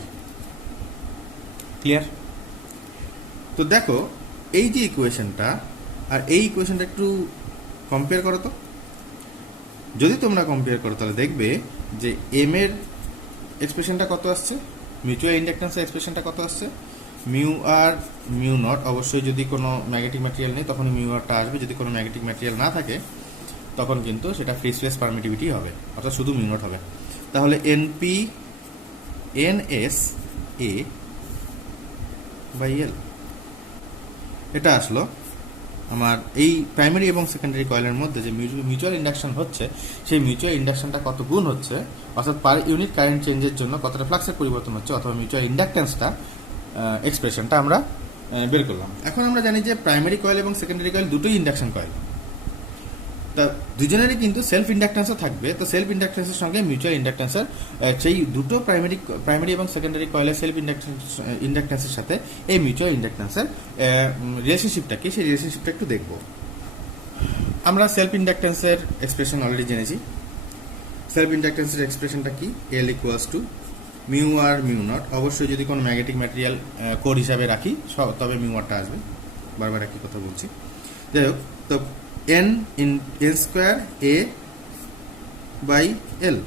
Clear? তো দেখো এই যে ইকুয়েশনটা আর এই ইকুয়েশনটা একটু কম্পেয়ার করো তো। যদি তোমরা কম্পেয়ার করো তাহলে দেখবে যে এম এর এক্সপ্রেশনটা কত আসছে, মিউচুয়াল ইন্ডাকট্যান্সের এক্সপ্রেশনটা কত আসছে, মিউ আর মিউ নট। অবশ্যই যদি কোনো ম্যাগনেটিক ম্যাটেরিয়াল নেই তখন মিউ আরটা আসবে, যদি কোনো ম্যাগনেটিক ম্যাটেরিয়াল না থাকে তখন কিন্তু সেটা ফ্রি স্পেস পারমিটিভিটি হবে, অর্থাৎ শুধু মিউ নট হবে। তাহলে N P N S A by L, এটা আসলো আমার এই প্রাইমারি এবং সেকেন্ডারি কয়েলের মধ্যে যে মিউচুয়াল ইন্ডাকশন হচ্ছে, সেই মিউচুয়াল ইন্ডাকশনটা কত গুণ হচ্ছে, অর্থাৎ পার ইউনিট কারেন্ট চেঞ্জের জন্য কতটা ফ্লাক্সের পরিবর্তন হচ্ছে, অথবা মিউচুয়াল ইন্ডাকটেন্সটা এক্সপ্রেশনটা আমরা বের করলাম। এখন আমরা জানি যে প্রাইমারি কয়েল এবং সেকেন্ডারি কয়েল দুটোই ইন্ডাকশন কয়েল, তা দুজনেরই কিন্তু সেলফ ইন্ডাকটেন্সও থাকবে। তো সেলফ ইন্ডাকটেন্সের সঙ্গে মিউচুয়াল ইন্ডাকটেন্সের, সেই দুটো প্রাইমারি এবং সেকেন্ডারি কয়েলের সেলফ ইন্ডাকটেন্সের সাথে এই মিউচুয়াল ইন্ডাকটেন্সের রিলেশনশিপটা কি, সেই রিলেশনশিপটা একটু দেখব। আমরা সেলফ ইন্ডাকটেন্সের এক্সপ্রেশন অলরেডি জেনেছি। সেলফ ইন্ডাকটেন্সের এক্সপ্রেশনটা কি, L equals to mu R mu naught. অবশ্যই যদি কোনো ম্যাগনেটিক ম্যাটেরিয়াল কোর হিসাবে রাখি তবে মিউ আরটা আসবে, বারবার একই কথা বলছি। যাই হোক, তো N square A by L,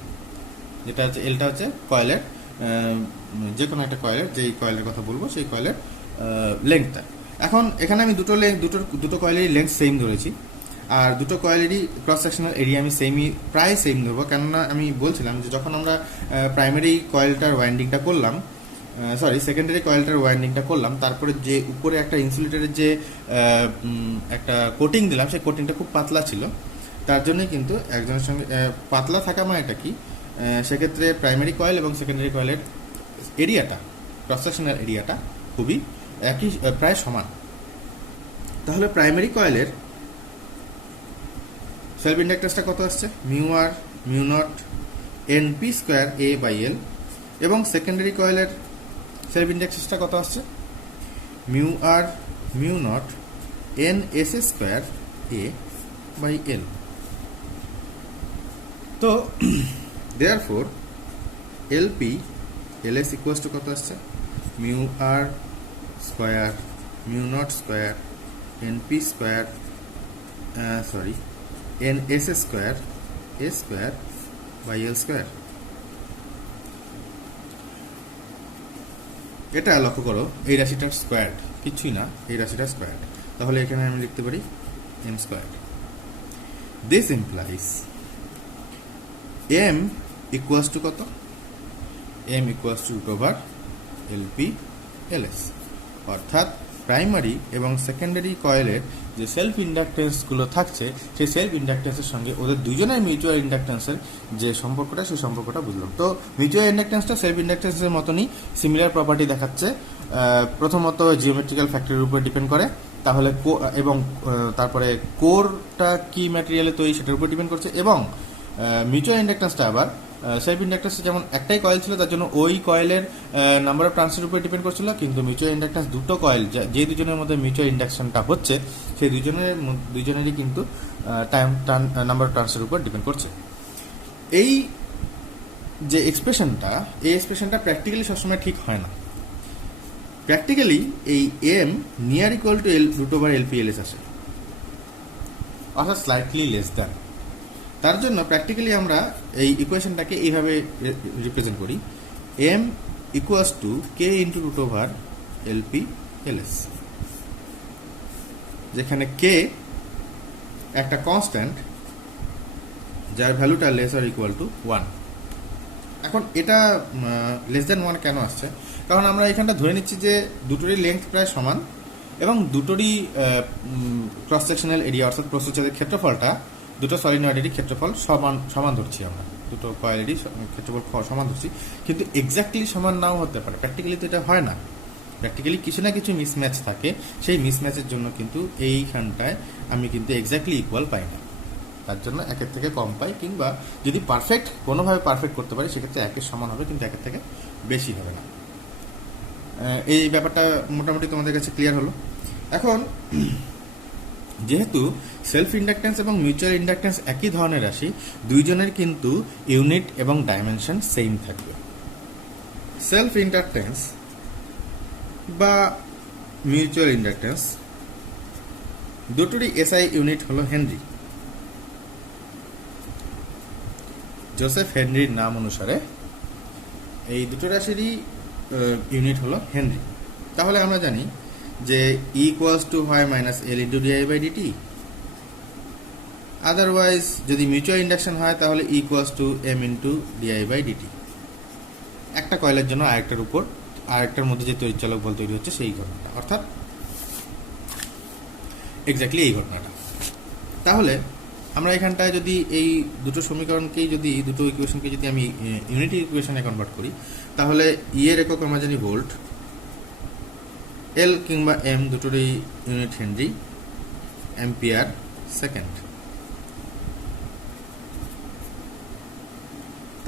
যেটা হচ্ছে এলটা হচ্ছে কয়েলের, যে কোনো একটা কয়েলের, যেই কয়েলের কথা বলবো সেই কয়েলের লেন্থটা। এখন এখানে আমি দুটো কয়েলেরই লেন্থ সেম ধরেছি, আর দুটো কয়েলেরই ক্রস সেকশনাল এরিয়া আমি প্রায় সেম ধরবো। কেননা আমি বলছিলাম যে যখন আমরা প্রাইমারি কয়েলটার ওয়াইন্ডিংটা করলাম, সেকেন্ডারি কয়েলটার ওয়াইন্ডিংটা করলাম, তারপরে যে উপরে একটা ইনসুলেটরের যে একটা কোটিং দিলাম, সেই কোটিংটা খুব পাতলা ছিল। তার জন্যই কিন্তু একজনের সঙ্গে পাতলা থাকা মানে এটা কি, সেক্ষেত্রে প্রাইমারি কয়েল এবং সেকেন্ডারি কয়েলের এরিয়াটা, ক্রস সেকশনাল এরিয়াটা খুবই একই, প্রায় সমান। তাহলে প্রাইমারি কয়েলের সেলফ ইন্ডাকটেন্সটা কত আসছে, mu R mu naught N P square A by L, এবং সেকেন্ডারি কয়েলের সেলফ ইন্ডাকটেন্সটা কত আসছে, mu R mu naught N S square A by L. তো therefore L P L S equals to কত আসছে, mu R square mu naught square N P square N S square A square by L square. এটা লক্ষ্য করো, এই রাশিটার square কিছুই না, এই রাশিটার স্কোয়ার। তাহলে এখানে আমি লিখতে পারি M square. This implies M equals to কত, M equals to root over L P L S. অর্থাৎ প্রাইমারি এবং সেকেন্ডারি কয়েলের যে সেলফ ইন্ডাকটেন্সগুলো থাকছে, সেই সেলফ ইন্ডাকটেন্সের সঙ্গে ওদের দুজনের মিউচুয়াল ইন্ডাকটেন্সের যে সম্পর্কটা, সেই সম্পর্কটা বুঝলাম। তো মিউচুয়াল ইন্ডাকটেন্সটা সেলফ ইন্ডাকটেন্সের মতনই সিমিলার প্রপার্টি দেখাচ্ছে। প্রথমত জিওমেট্রিক্যাল ফ্যাক্টরের উপর ডিপেন্ড করে, তাহলে এবং তারপরে কোরটা কি ম্যাটেরিয়ালে তৈরি সেটার উপর ডিপেন্ড করছে, এবং মিউচুয়াল ইন্ডাকটেন্সটা আবার সেলফ ইন্ডাকটেন্স যেমন একটাই কয়েল ছিল তার জন্য ওই কয়েলের নাম্বার অফ টার্নসের উপরে ডিপেন্ড করছিল, কিন্তু মিউচুয়াল ইন্ডাকটেন্স দুটো কয়েল যে দুজনের মধ্যে মিউচুয়াল ইন্ডাকশনটা হচ্ছে, সেই দুজনেরই কিন্তু নাম্বার অফ টার্নসের উপর ডিপেন্ড করছে। এই যে এক্সপ্রেশনটা, এই এক্সপ্রেশনটা প্র্যাকটিক্যালি সবসময় ঠিক হয় না। প্র্যাকটিক্যালি এই M near equal to L root over L P L S আসে, অর্থাৎ স্লাইটলি লেস দ্যান। তার জন্য প্র্যাকটিক্যালি আমরা এই ইকুয়েশনটাকে এইভাবে রিপ্রেজেন্ট করি, M equals to K into root over L P L S, যেখানে কে একটা কনস্ট্যান্ট যার ভ্যালুটা লেস অর ইকুয়াল টু 1। এখন এটা লেস দ্যান 1 কেন আসছে, কারণ আমরা এখানটা ধরে নিচ্ছি যে দুটোরই লেন্থ প্রায় সমান এবং দুটোরই ক্রস সেকশনাল এরিয়া অর্থাৎ প্রস্থচ্ছেদের ক্ষেত্রফলটা দুটো সলিনয়েডেরই ক্ষেত্রফল সমান সমান ধরছি আমরা, দুটো কয়েলেরই ক্ষেত্রফল সমান ধরছি, কিন্তু এক্স্যাক্টলি সমান নাও হতে পারে। প্র্যাকটিক্যালি তো এটা হয় না, প্র্যাকটিক্যালি কিছু না কিছু মিসম্যাচ থাকে, সেই মিসম্যাচের জন্য কিন্তু এইখানটায় আমি কিন্তু এক্স্যাক্টলি ইকুয়াল পাই না, তার জন্য একের থেকে কম পাই, কিংবা যদি পারফেক্ট কোনোভাবে পারফেক্ট করতে পারি সেক্ষেত্রে একের সমান হবে কিন্তু একের থেকে বেশি হবে না। এই ব্যাপারটা মোটামুটি তোমাদের কাছে ক্লিয়ার হলো। এখন যেহেতু সেলফ ইন্ডাকটেন্স এবং মিউচুয়াল ইন্ডাকটেন্স একই ধরনের রাশি, দুইজনের কিন্তু ইউনিট এবং ডাইমেনশন সেম থাকবে। সেলফ ইন্ডাকটেন্স বা মিউচুয়াল ইন্ডাকটেন্স দুটোরই এসআই ইউনিট হলো হেনরি। জোসেফ হেনরির নাম অনুসারে এই দুটো রাশিরই ইউনিট হলো হেনরি। তাহলে আমরা জানি যে ইকুয়ালস টু হয় minus L into D I by D T. Otherwise যদি মিউচুয়াল ইন্ডাকশন হয় তাহলে equals to M into D I by D T. একটা কয়েলের জন্য আরেকটার উপর আরেকটার মধ্যে যে তড়িৎচালক বল তৈরি হচ্ছে সেই ঘটনাটা, অর্থাৎ এক্স্যাক্টলি এই ঘটনাটা। তাহলে আমরা এখানটায় যদি এই দুটো সমীকরণকেই যদি দুটো ইকুয়েশনকে যদি আমি ইউনিটি ইকুয়েশনে কনভার্ট করি, তাহলে ই এর একক আমরা জানি ভোল্ট, এল কিংবা এম দুটোরই ইউনিট হেনরি, অ্যাম্পিয়ার সেকেন্ড।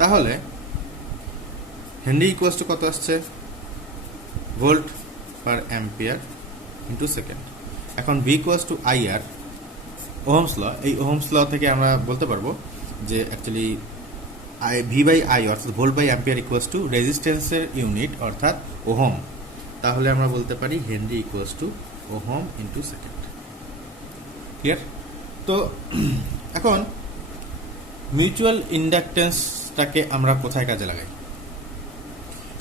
তাহলে হেনরি ইকুয়ালস টু কত আসছে? Volt per ampere into second. এখন V equals to I R, ohm's law. এই ওহমস ল থেকে আমরা বলতে পারবো যে অ্যাকচুয়ালি ভি বাই আই অর্থাৎ volt by ampere equals to রেজিস্ট্যান্সের ইউনিট অর্থাৎ ওহম। তাহলে আমরা বলতে পারি henry equals to ohm into second. Clear? তো এখন মিউচুয়াল ইন্ডাকটেন্সটাকে আমরা কোথায় কাজে লাগাই?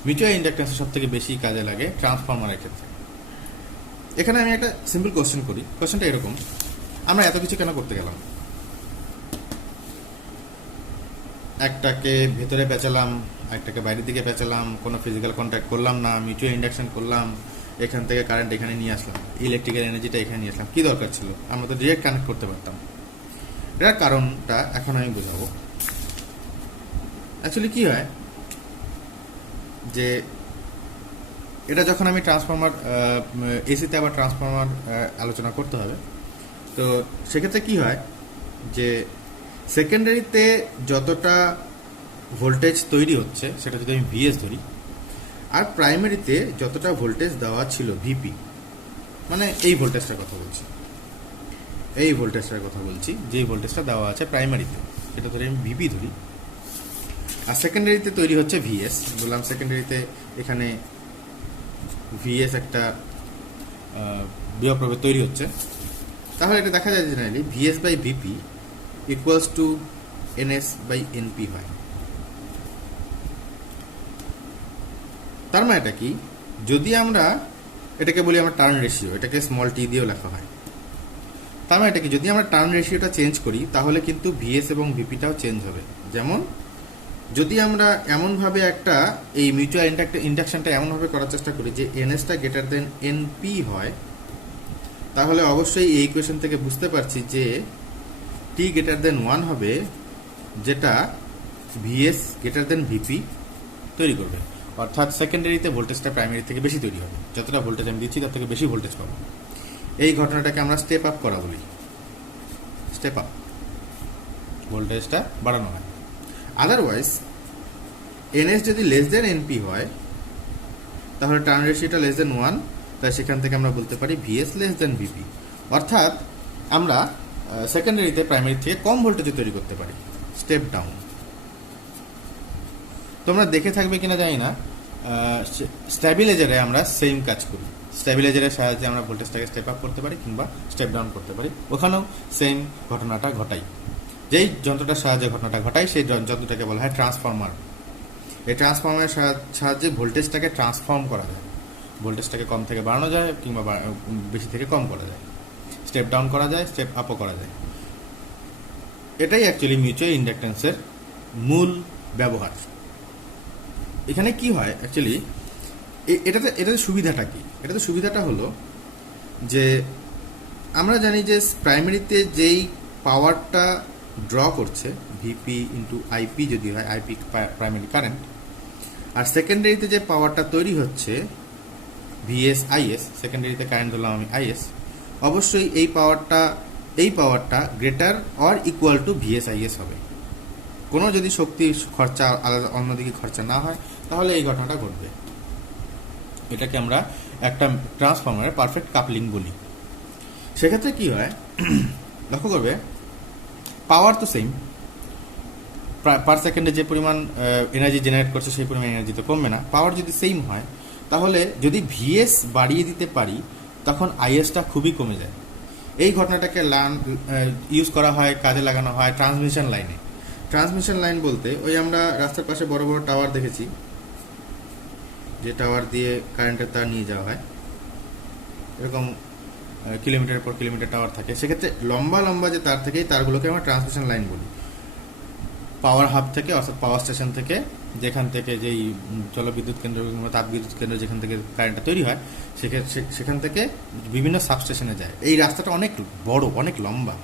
মিউচুয়াল ইন্ডাকটেন্স সব থেকে বেশি কাজে লাগে ট্রান্সফরমারের ক্ষেত্রে। এখানে আমি একটা সিম্পল কোশ্চেন করি। কোশ্চেনটা এরকম, আমরা এত কিছু কেন করতে গেলাম? একটাকে ভেতরে পেঁচালাম, একটাকে বাইরের দিকে পেঁচালাম, কোনো ফিজিক্যাল কন্ট্যাক্ট করলাম না, মিউচুয়াল ইন্ডাকশন করলাম, এখান থেকে কারেন্ট এখানে নিয়ে আসলাম, ইলেকট্রিক্যাল এনার্জিটা এখানে নিয়ে আসলাম। কি দরকার ছিল? আমরা তো ডিরেক্ট কানেক্ট করতে পারতাম। এটার কারণটা এখন আমি বোঝাবো। অ্যাকচুয়ালি কি হয় যে এটা যখন আমি ট্রান্সফরমার এসিতে আবার ট্রান্সফরমার আলোচনা করতে হবে, তো সেক্ষেত্রে কি হয় যে সেকেন্ডারিতে যতটা ভোল্টেজ তৈরি হচ্ছে সেটা যদি আমি ভিএস ধরি, আর প্রাইমারিতে যতটা ভোল্টেজ দেওয়া ছিল ভিপি, মানে এই ভোল্টেজটার কথা বলছি, এই ভোল্টেজটার কথা বলছি, যে ভোল্টেজটা দেওয়া আছে প্রাইমারিতে সেটা ধরে আমি ভিপি ধরি, আর সেকেন্ডারিতে তৈরি হচ্ছে ভিএস। বললাম সেকেন্ডারিতে এখানে ভিএস একটা বিভব প্রভেদ তৈরি হচ্ছে। তাহলে এটা দেখা যায় generally V S by V P equals to N S by N P হয়। তার মানে এটা কি? যদি আমরা এটাকে বলি আমরা টার্ন রেশিও, এটাকে স্মল টি দিয়েও লেখা হয়। তার মানে এটা কি? যদি আমরা টার্ন রেশিওটা চেঞ্জ করি তাহলে কিন্তু ভিএস এবং ভিপিটাও চেঞ্জ হবে। যেমন যদি আমরা এমনভাবে একটা এই মিউচুয়াল ইন্ডাকশনটা এমনভাবে করার চেষ্টা করি যে এনএসটা গ্রেটার দেন এনপি হয়, তাহলে অবশ্যই এই ইকুয়েশন থেকে বুঝতে পারছি যে টি গ্রেটার দেন 1 হবে, যেটা ভিএস গ্রেটার দেন ভিপি তৈরি করবে। অর্থাৎ সেকেন্ডারিতে ভোল্টেজটা প্রাইমারি থেকে বেশি তৈরি হবে, যতটা ভোল্টেজ আমি দিচ্ছি তার থেকে বেশি ভোল্টেজ পাবো। এই ঘটনাটাকে আমরা স্টেপ আপ করা বলি। স্টেপ আপ, ভোল্টেজটা বাড়ানো হয়। আদারওয়াইজ এনএস যদি লেস দেন এনপি হয় তাহলে টার্ন রেশিওটা লেস দেন 1, তাই সেখান থেকে আমরা বলতে পারি ভিএস লেস দেন ভিপি। অর্থাৎ আমরা সেকেন্ডারিতে প্রাইমারি থেকে কম ভোল্টেজ তৈরি করতে পারি। Step down. তোমরা দেখে থাকবে কিনা জানি না, স্ট্যাবিলাইজারে আমরা সেম কাজ করি। স্ট্যাবিলাইজারের সাহায্যে আমরা ভোল্টেজটাকে স্টেপ আপ করতে পারি কিংবা স্টেপ ডাউন করতে পারি, ওখানেও সেম ঘটনাটা ঘটাই। যেই যন্ত্রটার সাহায্যে ঘটনাটা ঘটাই সেই যন্ত্রটাকে বলা হয় ট্রান্সফরমার। এই ট্রান্সফরমারের সাহায্যে ভোল্টেজটাকে ট্রান্সফর্ম করা যায়, ভোল্টেজটাকে কম থেকে বাড়ানো যায় কিংবা বেশি থেকে কম করা যায়, স্টেপ ডাউন করা যায়, স্টেপ আপও করা যায়। এটাই অ্যাকচুয়ালি মিউচুয়াল ইন্ডাকটেন্সের মূল ব্যবহার। এখানে কি হয় অ্যাকচুয়ালি, এটাতে সুবিধাটা কি? এটাতে সুবিধাটা হলো যে আমরা জানি যে প্রাইমারিতে যেই পাওয়ারটা ড্র করছে ভিপি ইন্টু আইপি যদি হয়, আইপি প্রাইমারি কারেন্ট, আর সেকেন্ডারিতে যে পাওয়ারটা তৈরি হচ্ছে ভিএস আইএস, সেকেন্ডারিতে কারেন্ট ধরলাম আমি আইএস, অবশ্যই এই পাওয়ারটা greater or equal to V S I S হবে। কোনো যদি শক্তি খরচা আলাদা অন্যদিকে খরচা না হয় তাহলে এই ঘটনাটা ঘটবে। এটাকে আমরা একটা ট্রান্সফর্মারের পারফেক্ট কাপলিং বলি। সেক্ষেত্রে কি হয় লক্ষ্য করবে, পাওয়ার তো সেম, পার সেকেন্ডে যে পরিমাণ এনার্জি জেনারেট করছে সেই পরিমাণ এনার্জি তো কমবে না। পাওয়ার যদি সেম হয় তাহলে যদি ভিএস বাড়িয়ে দিতে পারি তখন আইএসটা খুবই কমে যায়। এই ঘটনাটাকে ইউজ করা হয়, কাজে লাগানো হয় ট্রান্সমিশন লাইনে। ট্রান্সমিশন লাইন বলতে ওই আমরা রাস্তার পাশে বড় বড় টাওয়ার দেখেছি, যে টাওয়ার দিয়ে কারেন্টের তার নিয়ে যাওয়া হয়, এরকম কিলোমিটার পর কিলোমিটার টাওয়ার থাকে। সেক্ষেত্রে লম্বা লম্বা যে তার থেকে, এই তারগুলোকে আমরা ট্রান্সমিশন লাইন বলি। পাওয়ার হাব থেকে অর্থাৎ পাওয়ার স্টেশন থেকে, যেখান থেকে যেই জলবিদ্যুৎ কেন্দ্র কিংবা তাপবিদ্যুৎ কেন্দ্র যেখান থেকে কারেন্টটা তৈরি হয় সেখান থেকে বিভিন্ন সাবস্টেশনে যায়। এই রাস্তাটা অনেক বড়, অনেক লম্বা।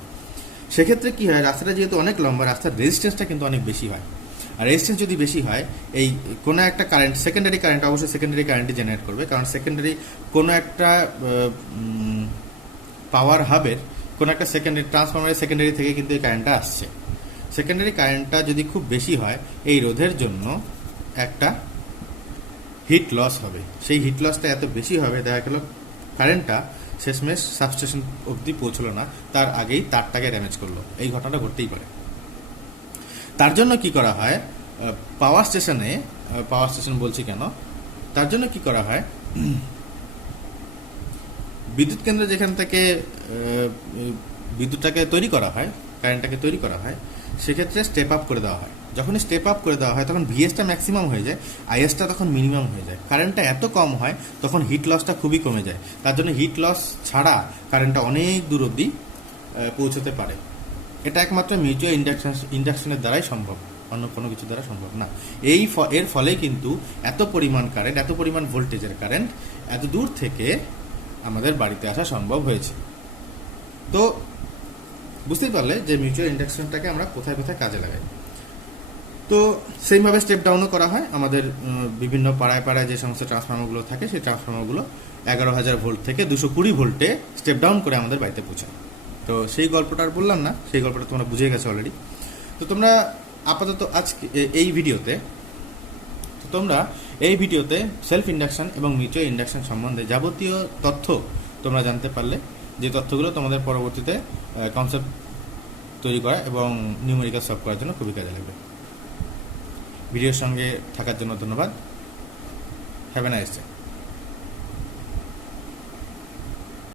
সেক্ষেত্রে কি হয়, রাস্তাটা যেহেতু অনেক লম্বা, রাস্তার রেজিস্ট্যান্সটা কিন্তু অনেক বেশি হয়। আর রেজিস্ট্যান্স যদি বেশি হয়, এই কোনো একটা কারেন্ট, সেকেন্ডারি কারেন্ট অবশ্যই সেকেন্ডারি কারেন্টই জেনারেট করবে, কারণ সেকেন্ডারি কোনো একটা পাওয়ার হাবের কোনো একটা সেকেন্ডারি ট্রান্সফরমারের সেকেন্ডারি থেকে কিন্তু এই কারেন্টটা আসছে। সেকেন্ডারি কারেন্টটা যদি খুব বেশি হয়, এই রোধের জন্য একটা হিট লস হবে। সেই হিট লসটা এত বেশি হবে, দেখা গেল কারেন্টটা শেষমেশ সাবস্টেশন অবধি পৌঁছলো না, তার আগেই তারটাকে ড্যামেজ করলো। এই ঘটনাটা ঘটতেই পারে। তার জন্য কি করা হয়, পাওয়ার স্টেশন বলছি কেন, তার জন্য কি করা হয়, বিদ্যুৎ কেন্দ্র যেখান থেকে বিদ্যুৎটাকে তৈরি করা হয়, কারেন্টটাকে তৈরি করা হয়, সেক্ষেত্রে স্টেপ আপ করে দেওয়া হয়। যখনই স্টেপ আপ করে দেওয়া হয় তখন ভিএসটা ম্যাক্সিমাম হয়ে যায়, আইএসটা তখন মিনিমাম হয়ে যায়। কারেন্টটা এত কম হয় তখন হিট লসটা খুবই কমে যায়। তার জন্য হিট লস ছাড়া কারেন্টটা অনেক দূর অবধি পৌঁছতে পারে। এটা একমাত্র মিউচুয়াল ইন্ডাকশনের দ্বারাই সম্ভব, অন্য কোনো কিছু দ্বারা সম্ভব না। এর ফলে কিন্তু এত পরিমাণ কারেন্ট, এত পরিমাণ ভোল্টেজের কারেন্ট এত দূর থেকে আমাদের বাড়িতে আসা সম্ভব হয়েছে। তো বুঝতেই পারলে যে মিউচুয়াল ইন্ডাকশনটাকে আমরা কোথায় কোথায় কাজে লাগাই। তো সেইভাবে স্টেপ ডাউনও করা হয়। আমাদের বিভিন্ন পাড়ায় পাড়ায় যে সমস্ত ট্রান্সফর্মারগুলো থাকে, সেই ট্রান্সফর্মারগুলো 11,000 ভোল্ট থেকে 220 ভোল্টে স্টেপ ডাউন করে আমাদের বাড়িতে পৌঁছায়। তো সেই গল্পটা আর বললাম না, সেই গল্পটা তোমরা বুঝে গেছো অলরেডি। তো তোমরা আপাতত আজকে এই ভিডিওতে সেলফ ইন্ডাকশন এবং মিউচুয়াল ইন্ডাকশন সম্বন্ধে যাবতীয় তথ্য তোমরা জানতে পারলে, যে তথ্যগুলো তোমাদের পরবর্তীতে কনসেপ্ট তৈরি করা এবং নিউমেরিক্যাল সলভ করার জন্য খুবই কাজে লাগবে। ভিডিওর সঙ্গে থাকার জন্য ধন্যবাদ। Have a nice day.